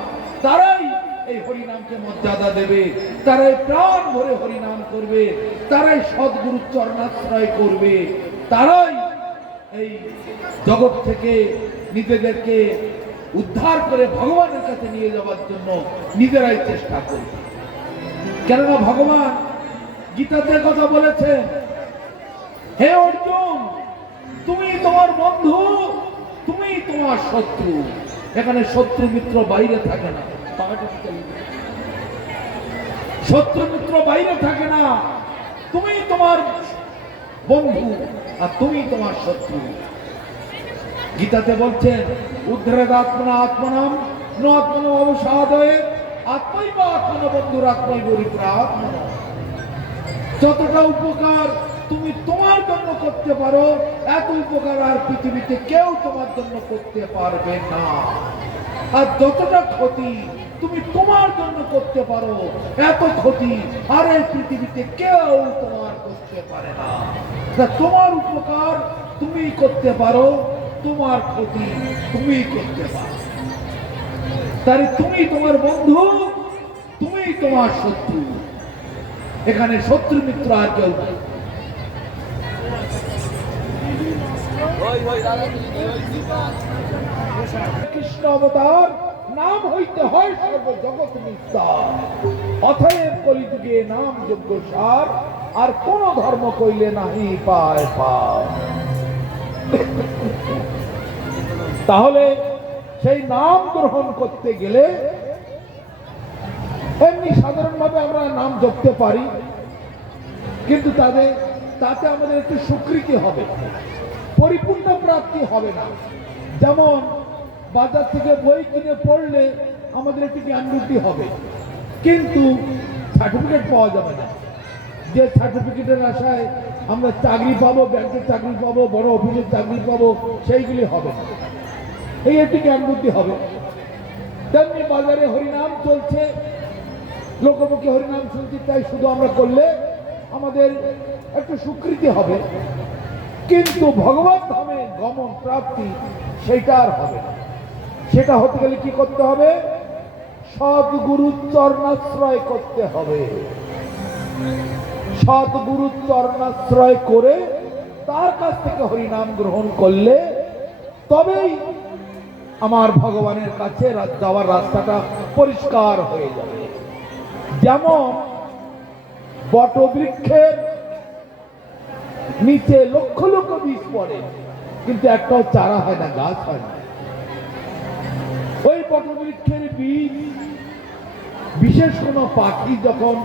তারাই এই হরিনামকে মর্যাদা দেবে, তারাই প্রাণ ভরে হরিনাম করবে, তারাই সদ্গুরুর চরণাশ্রয় করবে, তারাই এই জগৎ থেকে নিজেদেরকে উদ্ধার করে ভগবানের কাছে নিয়ে যাওয়ার জন্য নিজেরাই চেষ্টা করবে। কেননা ভগবান গীতাতে কথা বলেছেন, হে অর্জুন, তুমি তোমার বন্ধু, তুমি তোমার শত্রু। এখানে শত্রু মিত্র বাইরে থাকে না, শত্রু মিত্র বাইরে থাকে না, তুমি তোমার বন্ধু আর তুমি তোমার শত্রু। গীতাতে বলছেন, উদ্ধরেদ আত্মনা আত্মনাম ন আত্মনাম অবসাদয়ে আত্মাই বা আত্মনা বন্ধুর আত্মাই পরিত্রাত্মন। যতটা উপকার তুমি তোমার জন্য করতে পারো, এত উপকার আর পৃথিবীতে কেউ তোমার জন্য করতে পারবে না। আর যতটা ক্ষতি তুমি তোমার জন্য করতে পারো, এত ক্ষতি আর এই পৃথিবীতে কেউ তোমার করতে পারে না। তোমার উপকার তুমি করতে পারো, তোমার ক্ষতি তুমি করতে পারো। তাই তুমি তোমার বন্ধু, তুমি তোমার শত্রু। এখানে শত্রু মিত্র আর কেউ নাই। কৃষ্ণ অবতার নাম হইতে হয় সর্বজগৎ নিস্তার। অতএব কলিযুগে নাম যোগ্য সার, আর কোন ধর্ম কইলে নাহি পায় পার। তাহলে সেই নাম গ্রহণ করতে গেলে এমনি সাধারণভাবে আমরা নাম জপতে পারি, কিন্তু তাতে আমাদের একটু স্বীকৃতি হবে, পরিপূর্ণ প্রাপ্তি হবে না। যেমন বাজার থেকে বই কিনে পড়লে আমাদের একটি জ্ঞান বুদ্ধি হবে, কিন্তু সার্টিফিকেট পাওয়া যাবে না। যে সার্টিফিকেটের আশায় আমরা চাকরি পাবো, ব্যাংকের চাকরি পাবো, বড় অফিসের চাকরি পাবো, সেইগুলি হবে না। এই একটি জ্ঞান বুদ্ধি হবে। তেমনি বাজারে হরিনাম চলছে, লোকমুখে হরিনাম শুনছি, তাই শুধু আমরা করলে আমাদের একটু স্বীকৃতি হবে, কিন্তু ভগবান ধামে গমন প্রাপ্তি সেটা আর হবে না। সেটা হতে গেলে কি করতে হবে? সদ্গুরু চরণাশ্রয় করতে হবে। সদ্গুরু চরণাশ্রয় করে তার কাছ থেকে হরিনাম গ্রহণ করলে তবেই আমার ভগবানের কাছে যাওয়ার রাস্তাটা পরিষ্কার হয়ে যাবে। যেমন বটবৃক্ষের নিচে লক্ষ লক্ষ বীজ পড়ে, কিন্তু একটাও চারা হয় না, গাছ হয় না। ওই বটবৃক্ষের বীজ বিশেষ কোনো পাখি যখন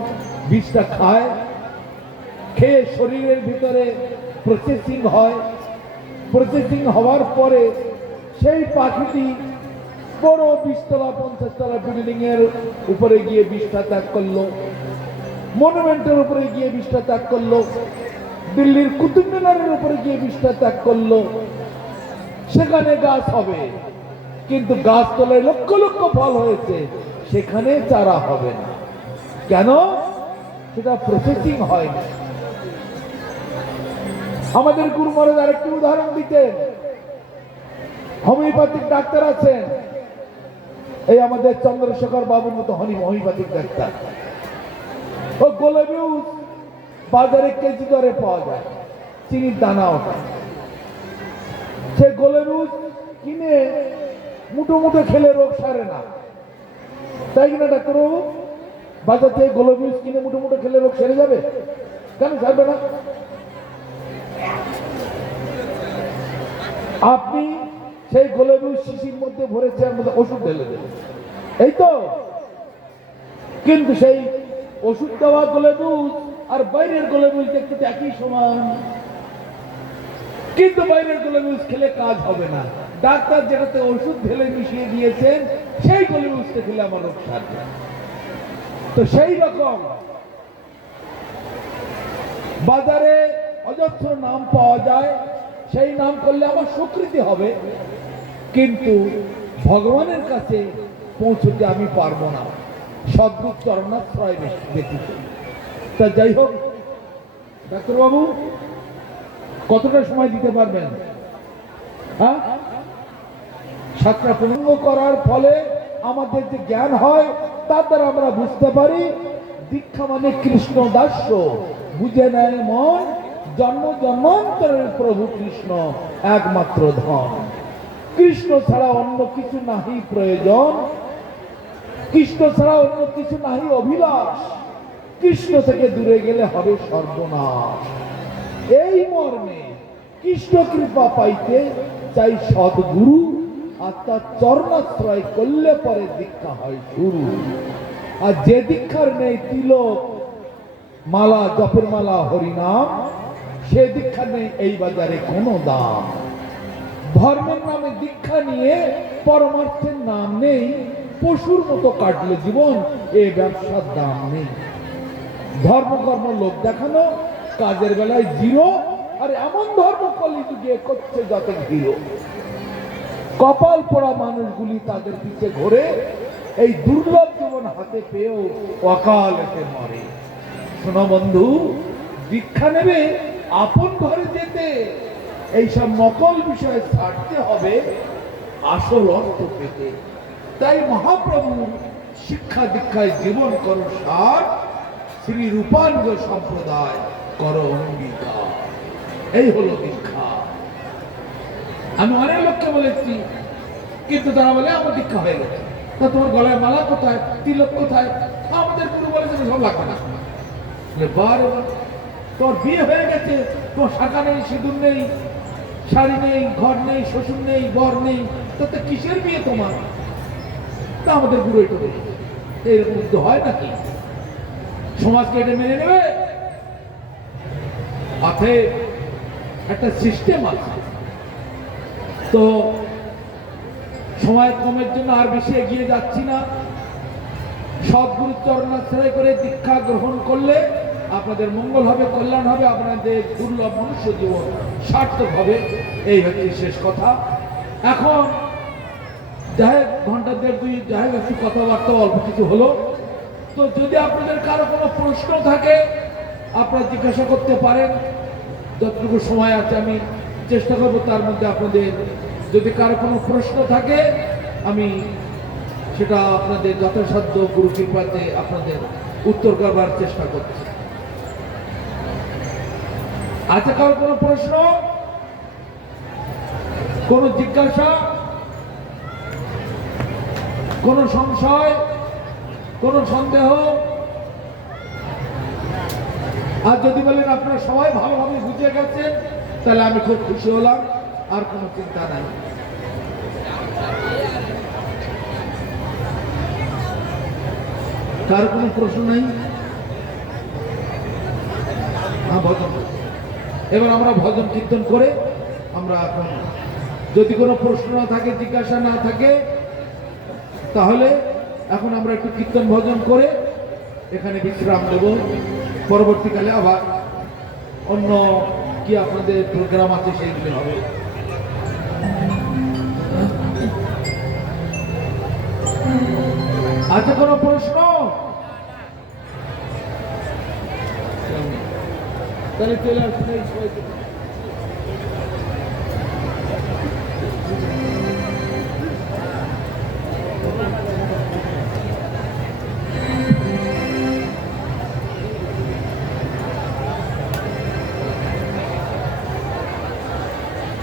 বীজটা খায়, খেয়ে শরীরের ভিতরে প্রসেসিং হয়, প্রসেসিং হওয়ার পরে সেই পাখিটি বড় 20 তলা 50 তলা বিল্ডিং এর উপরে গিয়ে বীজটা ত্যাগ করলো, মনুমেন্টের উপরে গিয়ে বীজটা ত্যাগ করলো, দিল্লির কুতুব মিনারের উপরে গিয়ে বীজটা ত্যাগ করলো, সেখানে গাছ হবে। কিন্তু গাছ তলায় লক্ষ লক্ষ ফল হয়েছে, সেখানে চারা হবে না। কেন? সেটা প্রসেসিং হয়নি। আমাদের গুরু মহারাজ আরেকটি উদাহরণ দিতেন। হোমিওপ্যাথিক ডাক্তার আছেন, এই আমাদের চন্দ্রশেখর বাবুর মতো হোমিওপ্যাথিক ডাক্তার। ও গোলাবিউজ বাজারে কেজি দরে পাওয়া যায়, চিনির দানা ওটা। সে গোলাবিউজ কিনে মুঠো মুঠো খেলে রোগ সারে না, তাই কিনা ডাক্তারবাবু? বাজার থেকে গোলাবিউজ কিনে মুঠো মুঠো খেলে রোগ সেরে যাবে? কেন সারবে না? আপনি সেই গোলাবিউজ শিশির মধ্যে ভরেছে, এর মধ্যে ওষুধ ঢেলে দেবেন, এই তো। কিন্তু সেই ওষুধ দেওয়া গোলাবিউজ আর বাইরের গোলাবিউজ দেখতে একই সমান, কিন্তু বাইরের গোলাবিউজ খেলে কাজ হবে না। ডাক্তার যেটাতে ওষুধ ঢেলে মিশিয়ে দিয়েছেন, সেই গোলাবিউজটা খেলে আমার রোগ সারবে। তো সেই রকম বাজারে অজস্র নাম পাওয়া যায়, সেই নাম করলে আমার স্বীকৃতি হবে, কিন্তু ভগবানের কাছে পৌঁছতে আমি পারবো না সদ্গুরু চরণাশ্রয় ব্যতীত। তা যাই হোক, ডাক্তারবাবু কতটা সময় দিতে পারবেন? হ্যাঁ, সাতটা প্রসঙ্গ করার ফলে আমাদের যে জ্ঞান হয়, তার দ্বারা আমরা বুঝতে পারি দীক্ষা মানে কৃষ্ণ দাস্য, বুঝে নেয় মন, জন্ম জন্মান্তরের প্রভু কৃষ্ণ একমাত্র ধন। কৃষ্ণ ছাড়া অন্য কিছু নাহি প্রয়োজন, কৃষ্ণ ছাড়া অন্য কিছু নাহি অভিলাষ, কৃষ্ণ থেকে দূরে গেলে হবে সর্বনাশ। এই মর্মে কৃষ্ণ কৃপা পাইতে চাই সদ্গুরু, আর তার চরণাশ্রয় করলে পরে দীক্ষা হয় শুরু। আর যে দীক্ষার নেই তিলক মালা, জপের মালা, হরিনাম, সে দীক্ষা নেই এই বাজারে কোনো দাম। ধর্মের নামে দীক্ষা নিয়ে পরমার্থের নাম নেই, পশুর মতো কাটলে জীবন, এ ব্যবসার দাম নেই। ধর্মকর্ম লোক দেখানো, কাজের বেলায় জিরো, আর এমন ধর্ম কলিযুগে করছে যাতে হিরো। কপাল পোড়া মানুষগুলি তাদের পিছে ঘোরে, এই দুর্লভ জীবন হাতে পেয়েও অকাল এসে মরে। শোনো বন্ধু, দীক্ষা নেবে আপন ঘরে যেতে, এইসব নকল বিষয় ছাড়তে হবে আসল অর্থ পেতে। তাই মহাপ্রভুর শিক্ষা দীক্ষায় জীবন করো সার, শ্রী রূপাঙ্গ সম্প্রদায় করো অঙ্গীকার। এই হলো দীক্ষা। আমি অনেক লোককে বলেছি, কিন্তু তারা বলে আমার দীক্ষা হয়ে গেছে। তা তোমার গলায় মালা কোথায়, তিলক কোথায়? আমাদের গুরু বলেছে সব লাগবে না। বারবার তোর বিয়ে হয়ে গেছে, তোর শাখা নেই, সিঁদুর নেই, শাড়ি নেই, ঘর নেই, শ্বশুর নেই, বর নেই, তাতে কিসের বিয়ে তোমার? তা আমাদের গুরু এটা বলেছে। এরকম তো হয় নাকি? সমাজকে এটা মেনে নেবে? আছে একটা সিস্টেম আছে। তো সময় কমের জন্য আর বেশি এগিয়ে যাচ্ছি না। সদ্গুরুর চরণাশ্রয় করে দীক্ষা গ্রহণ করলে আপনাদের মঙ্গল হবে, কল্যাণ হবে, আপনাদের দুর্লভ মনুষ্য জীবন সার্থক হবে। এই হচ্ছে শেষ কথা। এখন যাই ঘন্টা দেড় দুই যাই একটু কথাবার্তা অল্প কিছু হলো। তো যদি আপনাদের কারো কোনো প্রশ্ন থাকে আপনারা জিজ্ঞাসা করতে পারেন। যতটুকু সময় আছে আমি চেষ্টা করবো তার মধ্যে আপনাদের যদি কারো কোনো প্রশ্ন থাকে আমি সেটা আপনাদের যথাসাধ্য গুরু কৃপাতে আপনাদের উত্তর করবার চেষ্টা করছি। আছে কারো কোনো প্রশ্ন, কোনো জিজ্ঞাসা, কোনো সংশয়, কোনো সন্দেহ? আর যদি বলেন আপনারা সবাই ভালোভাবে বুঝে গেছেন তাহলে আমি খুব খুশি হলাম, আর কোনো চিন্তা নাই। কার কোনো প্রশ্ন নাই? ভজন, এবার আমরা ভজন কীর্তন করে আমরা এখন যদি কোনো প্রশ্ন না থাকে, জিজ্ঞাসা না থাকে, তাহলে এখন আমরা একটু কীর্তন ভজন করে এখানে বিশ্রাম দেব। পরবর্তীকালে আবার অন্য কি আপনাদের প্রোগ্রাম আছে সেইগুলি হবে। আছে কোনো প্রশ্ন? তাহলে চলে আসুন।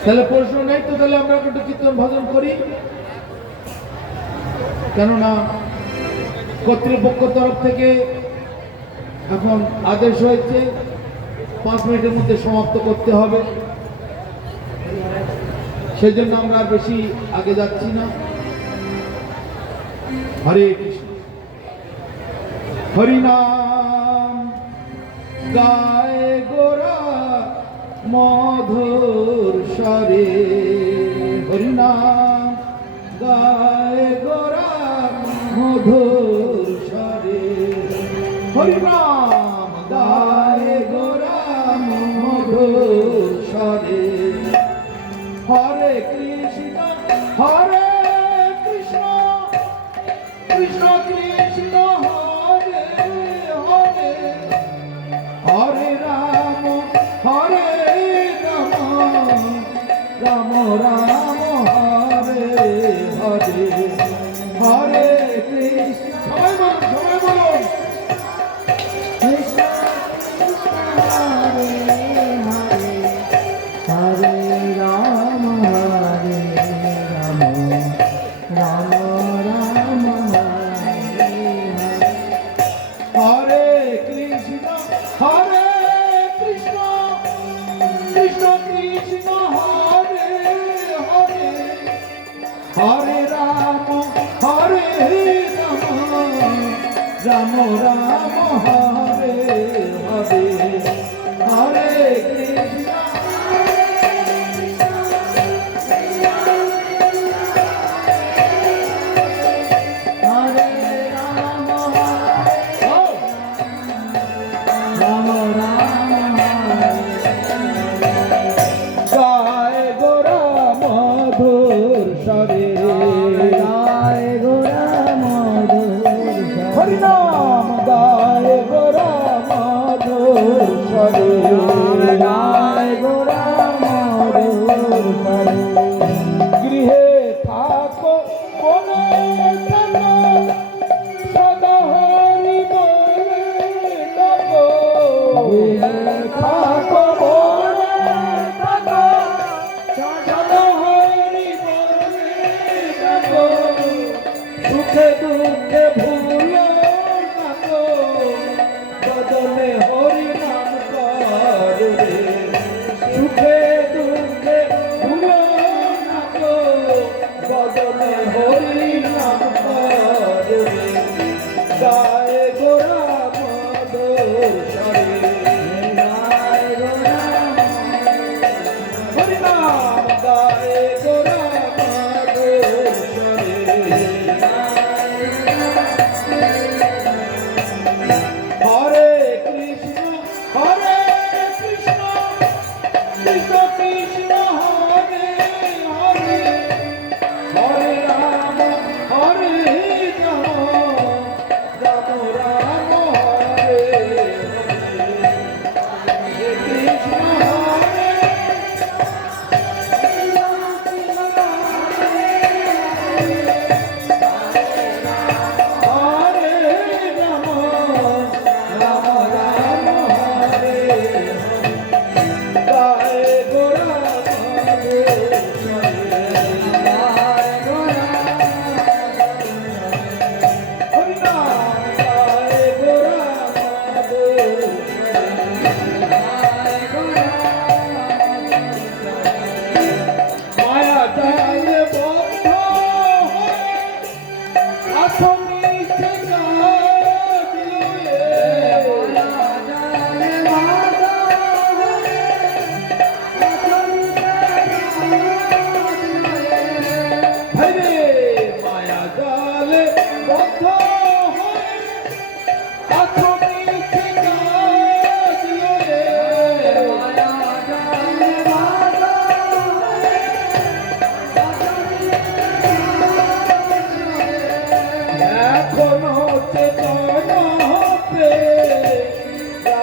তাহলে প্রশ্ন নেই তো তাহলে আমরা একটু কীর্তন ভজন করি। কেননা কর্তৃপক্ষ তরফ থেকে এখন আদেশ হয়েছে 5 মিনিটের মধ্যে সমাপ্ত করতে হবে। সেই জন্য আমরা আর বেশি আগে যাচ্ছি না। হরে কৃষ্ণ। হরিনাম গায় গোরা মধুর স্বরে, হরিনাম গায় গোরা মধুর স্বরে, হরিনাম গায় গোরা মধুর স্বরে। হরে কৃষ্ণ হরে কৃষ্ণ কৃষ্ণ কৃষ্ণ হরে হরে, হরে রাম হরে রাম রাম রাম হরে হরে, হরে কৃষ্ণ। সবাই বলুন কৃষ্ণ কৃষ্ণ হরে হরে, হরে রাম হরে রাম রাম রাম হরে হরে, হরে কৃষ্ণ হরে কৃষ্ণ কৃষ্ণ কৃষ্ণ হরে হরে, হরে রাম হরে রাম রাম রাম হরে হরে, হরে কৃষ্ণ হরিনাম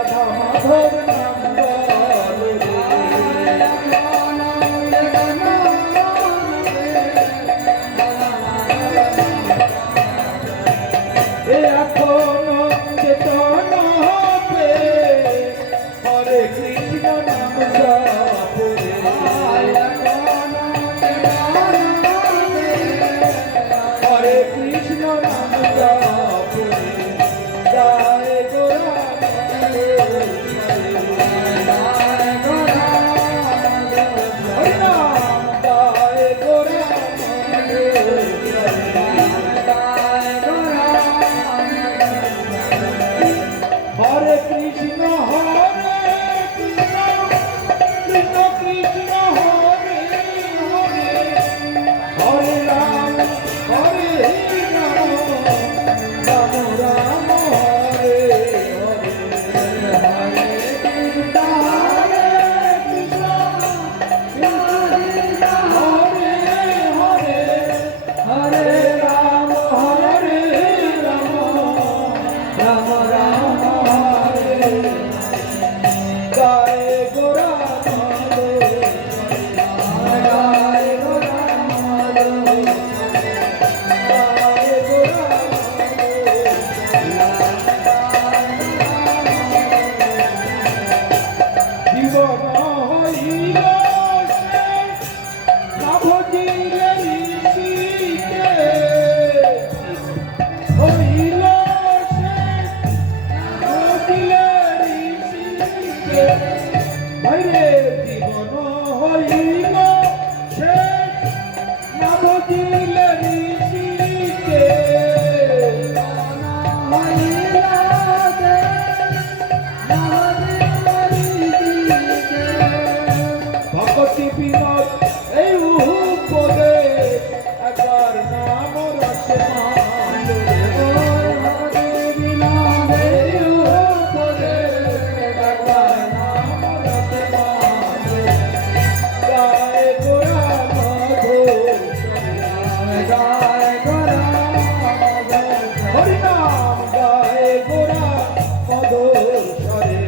রাধা মাধব নাম বলে রে। এখনো চেতন হবে হরে কৃষ্ণ নাম জপে হরে কৃষ্ণ নাম জপে জয় গোরা হরি নাম জয় গোরা হরে কৃষ্ণ কৃষ্ণ কৃষ্ণ হরে হরে হরে রাম রাম রাম হরে হরে হরে কৃষ্ণ হরে কৃষ্ণ হরে হরে হরে রাম রাম রাম হরে জয় গোরা জয় গোরা জয় গোরা জীবন হইল শেষ, না ভজিলে ঋষিকে হইল শেষ, না ভজিলে ঋষিকে বাইরে জীবন হইল শেষ, না ভজিলে ঋষিকে ভগতি বিনোদ এই উপদে একবার নাম রসে হরি নাম গায়ে গোরা মধুর স্বরে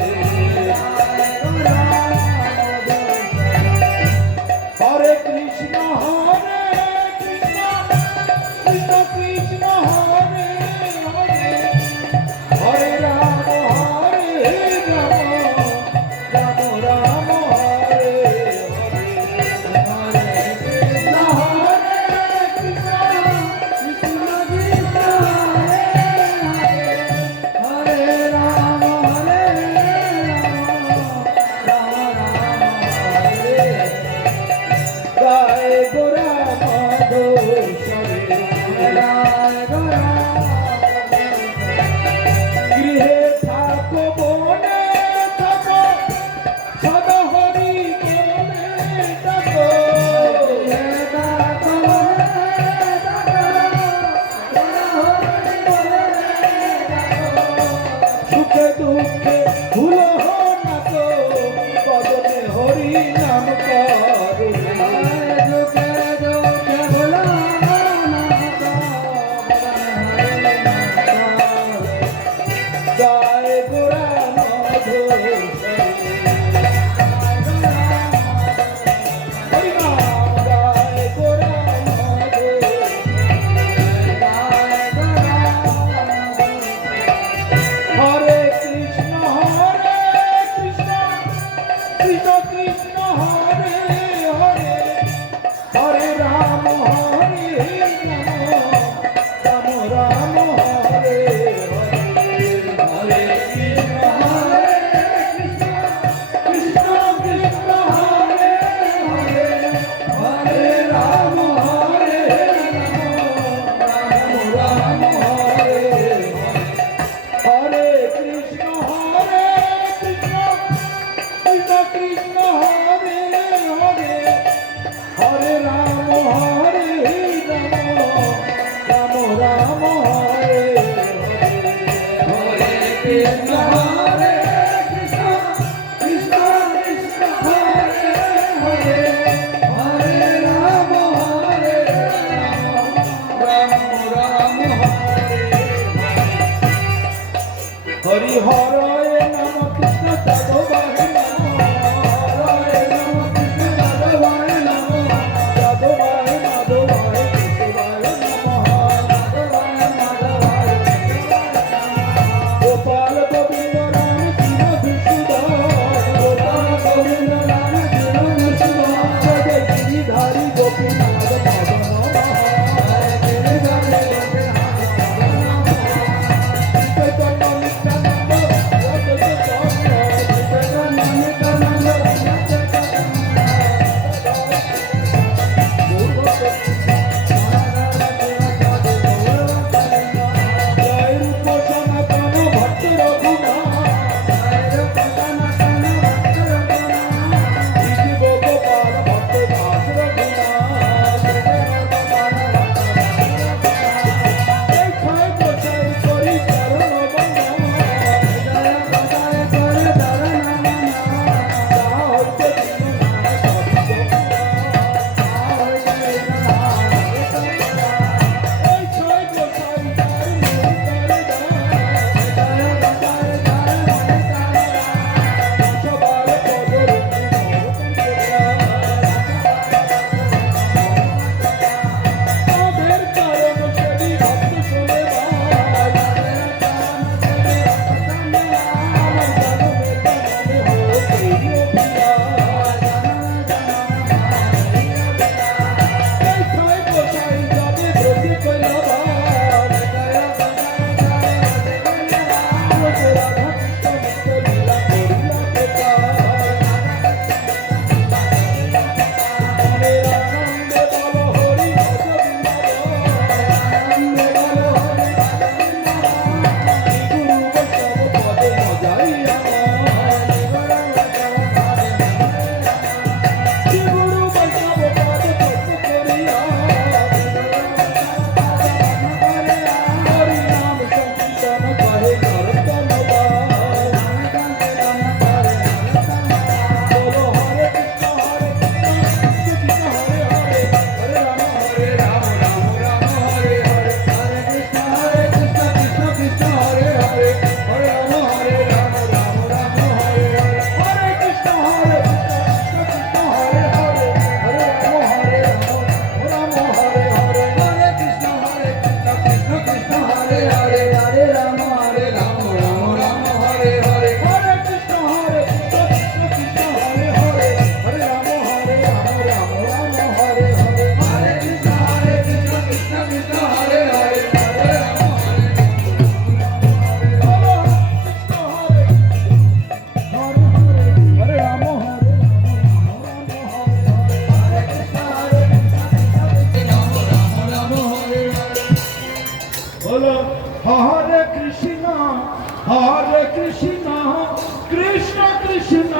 কৃষ্ণ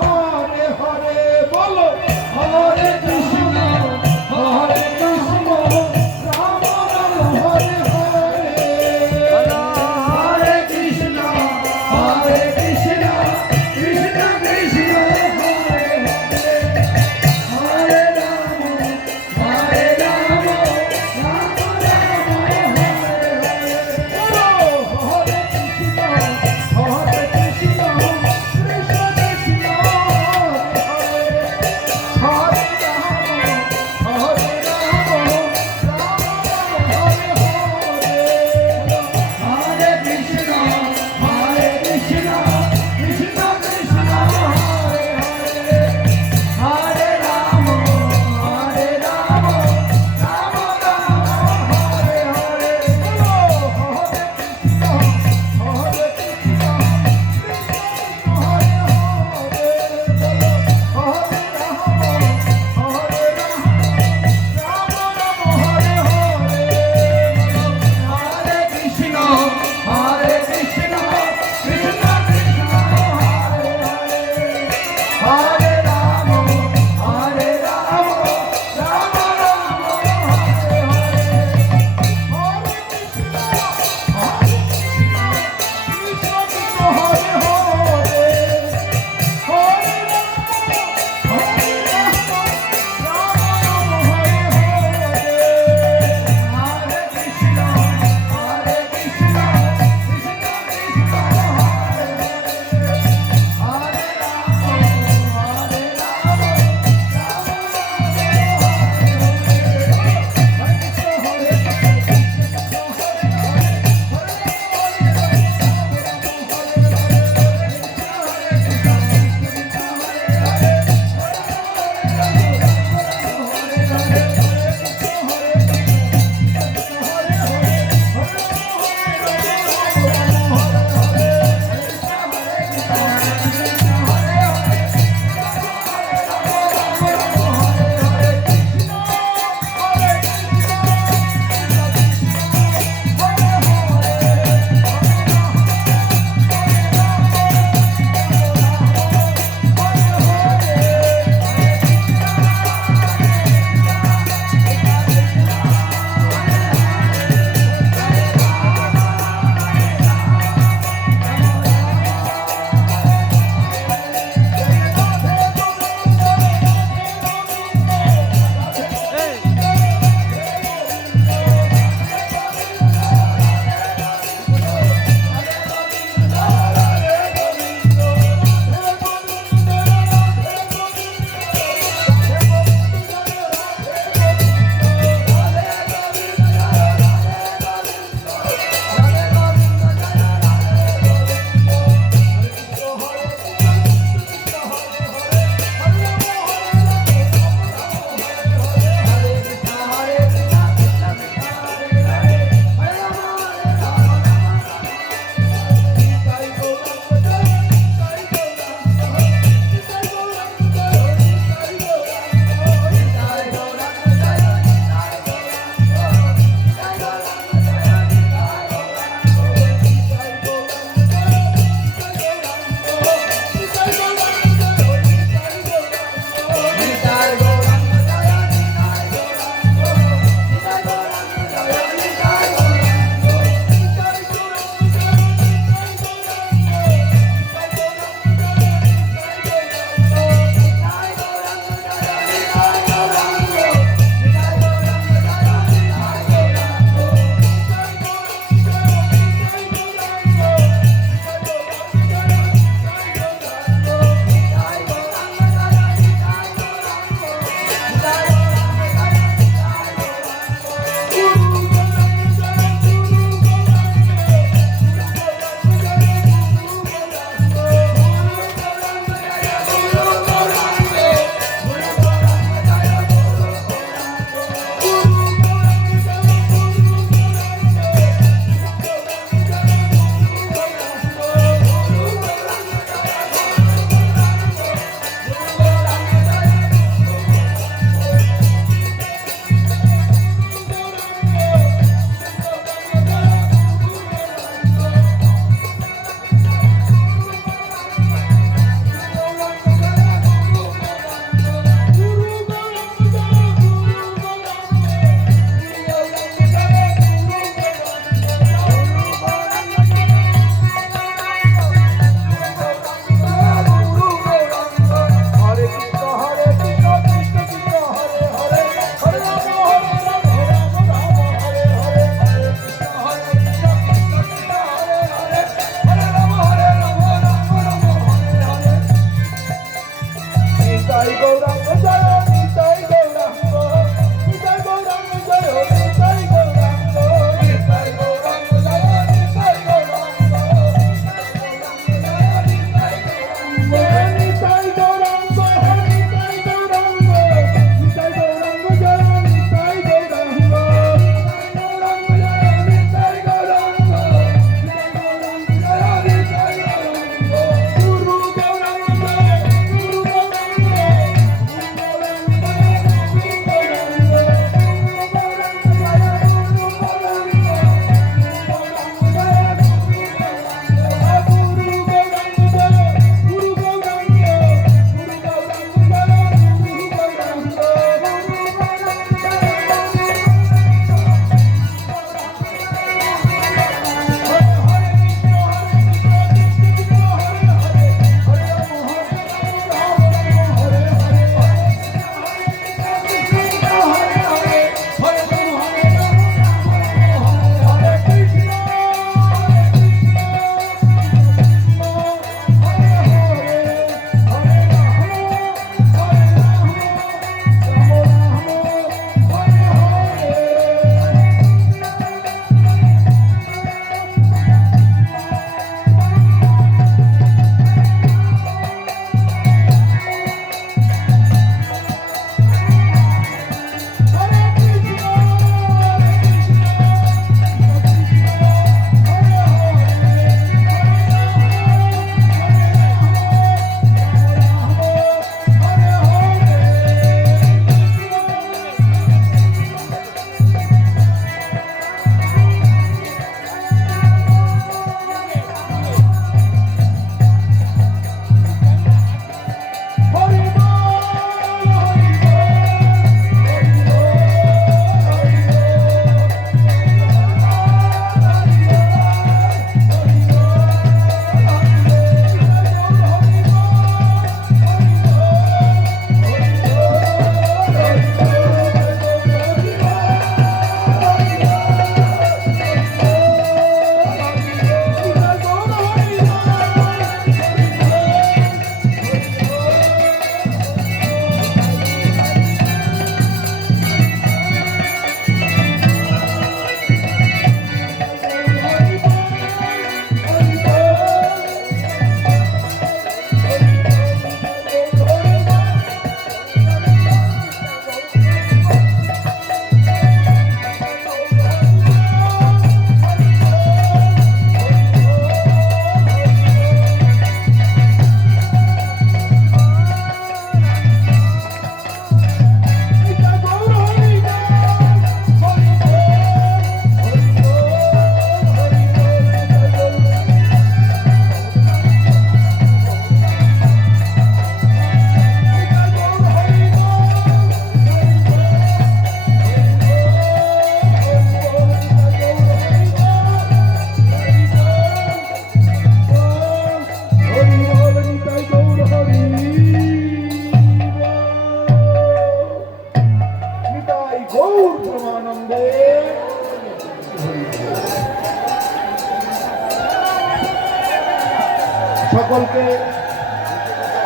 হরে হরে বলো হরে কৃষ্ণ হরে কৃষ্ণ রাম রাম হরে হরে হরে কৃষ্ণ কৃষ্ণ কৃষ্ণ হরে হরে হরে রাম রাম রাম হরে হরে বলো হরে কৃষ্ণ কৃষ্ণ কৃষ্ণ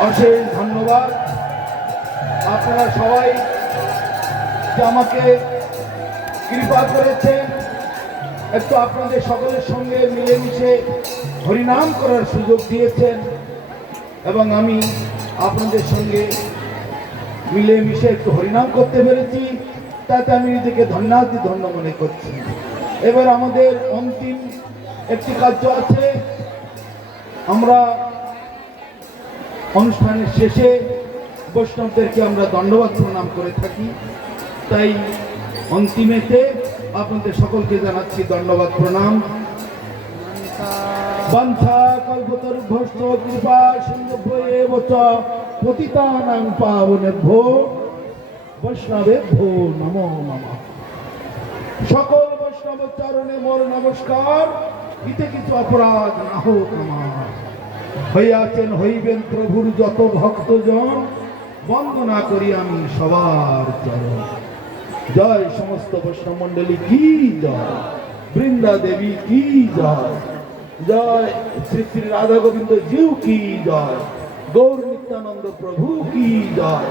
অশেষ ধন্যবাদ। আপনারা সবাই যে আমাকে কৃপা করেছেন, একটু আপনাদের সকলের সঙ্গে মিলেমিশে হরিনাম করার সুযোগ দিয়েছেন, এবং আমি আপনাদের সঙ্গে মিলেমিশে একটু হরিনাম করতে পেরেছি, তাতে আমি নিজেকে ধন্য মনে করছি। এবার আমাদের অন্তিম একটি কার্য আছে। আমরা অনুষ্ঠানের শেষে বৈষ্ণবদেরকে আমরা দণ্ডবাদ প্রণাম করে থাকি, তাই অন্তিমেতে আপনাদের সকলকে জানাচ্ছি দণ্ডবাদ প্রণাম। বাঞ্ছা কল্পতরুভ্যশ্চ কৃপা সিন্ধুভ্যো এব চ পতিতানাং পাবনেভ্যো বৈষ্ণবেভ্যো নমো নমঃ। সকল বৈষ্ণব চরণে মোর নমস্কার। ইতে কিছু অপরাধ না হোক আমার। হইয়াছেন হইবেন প্রভুর যত ভক্তজন, বন্দনা করি আমি সবার চরণ। জয় সমস্ত বৈষ্ণব মণ্ডলী কি জয়, বৃন্দা দেবী কি জয়, জয় শ্রী শ্রী রাধা গোবিন্দ জিউ কি জয়, গৌর নিত্যানন্দ প্রভু কি জয়,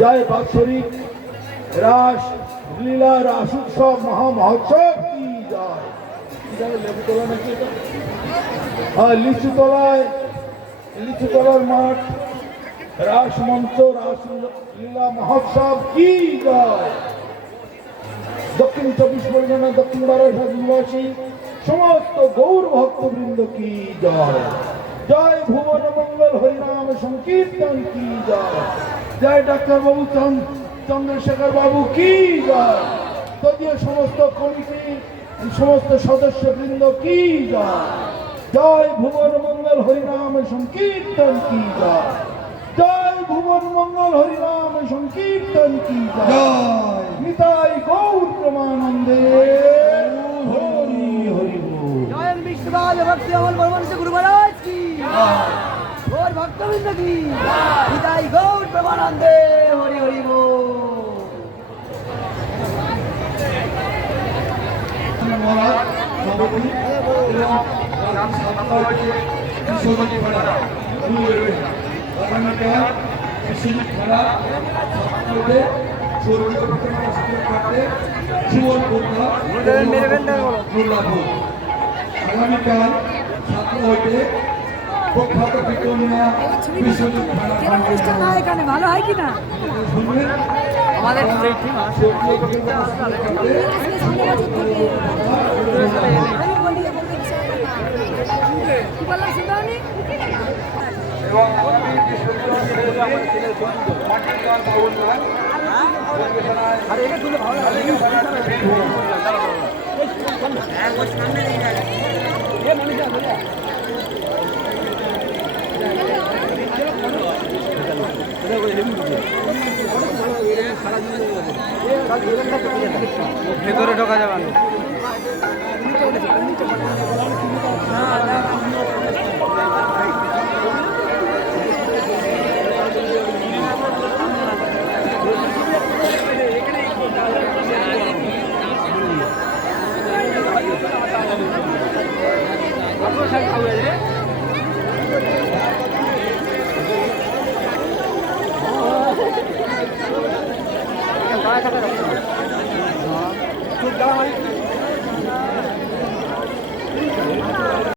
জয় বাৎসরিক রাস লীলা রাস উৎসব মহামহোৎসব কি জয়। জয় লেবুতলা নাকি এটা? হ্যাঁ, লিচুতলার মাঠ, রাস মঞ্চ, রাস লীলা মহোৎসব কি জয়। দক্ষিণ 24 পরগনা, দক্ষিণ বারাসাত নিবাসী সমস্ত গৌর ভক্তবৃন্দ কি জয়। জয় ভুবন মঙ্গল হরিনাম সংকীর্তন কি জয়। জয় ডাক্তার বাবু চন্দ্রশেখর বাবু কি জয়। তদীয় সমস্ত কমিটি সমস্ত সদস্য বৃন্দ কি জয়। জয় ভুবন মঙ্গল হরিনাম সংকীর্তন কি জয়। জয় ভুবন মঙ্গল হরিনাম সংকীর্তন কি জয়। নিতাই গৌর প্রমানন্দে হরি হরি বল। জয় বিষ্ণুবাদ ভক্তি অমল বর্মন গুরু মহারাজ কি গৌর ভক্তবৃন্দ কি নিতাই গৌর প্রমানন্দে হরি হরি বল। মহারাজ সভাপতি এবং বিশ্বজিৎ খেলা আগামীকাল বিশ্বজিৎ খেলা ছাত্রদের সুরক্ষিত করতে সুমন কোটলা আগামীকাল ছাত্র হইতে প্রখ্যাত বিকন্যা বিশ্বজিৎ খেলা এখানে ভালো হয় কিনা শুনবেন। আমাদের এবং আমাদের বিশ্ববিদ্যালয়ের মাটির গান ভবন গান ভেতরে ঢোকা যাবে না। খুব দাম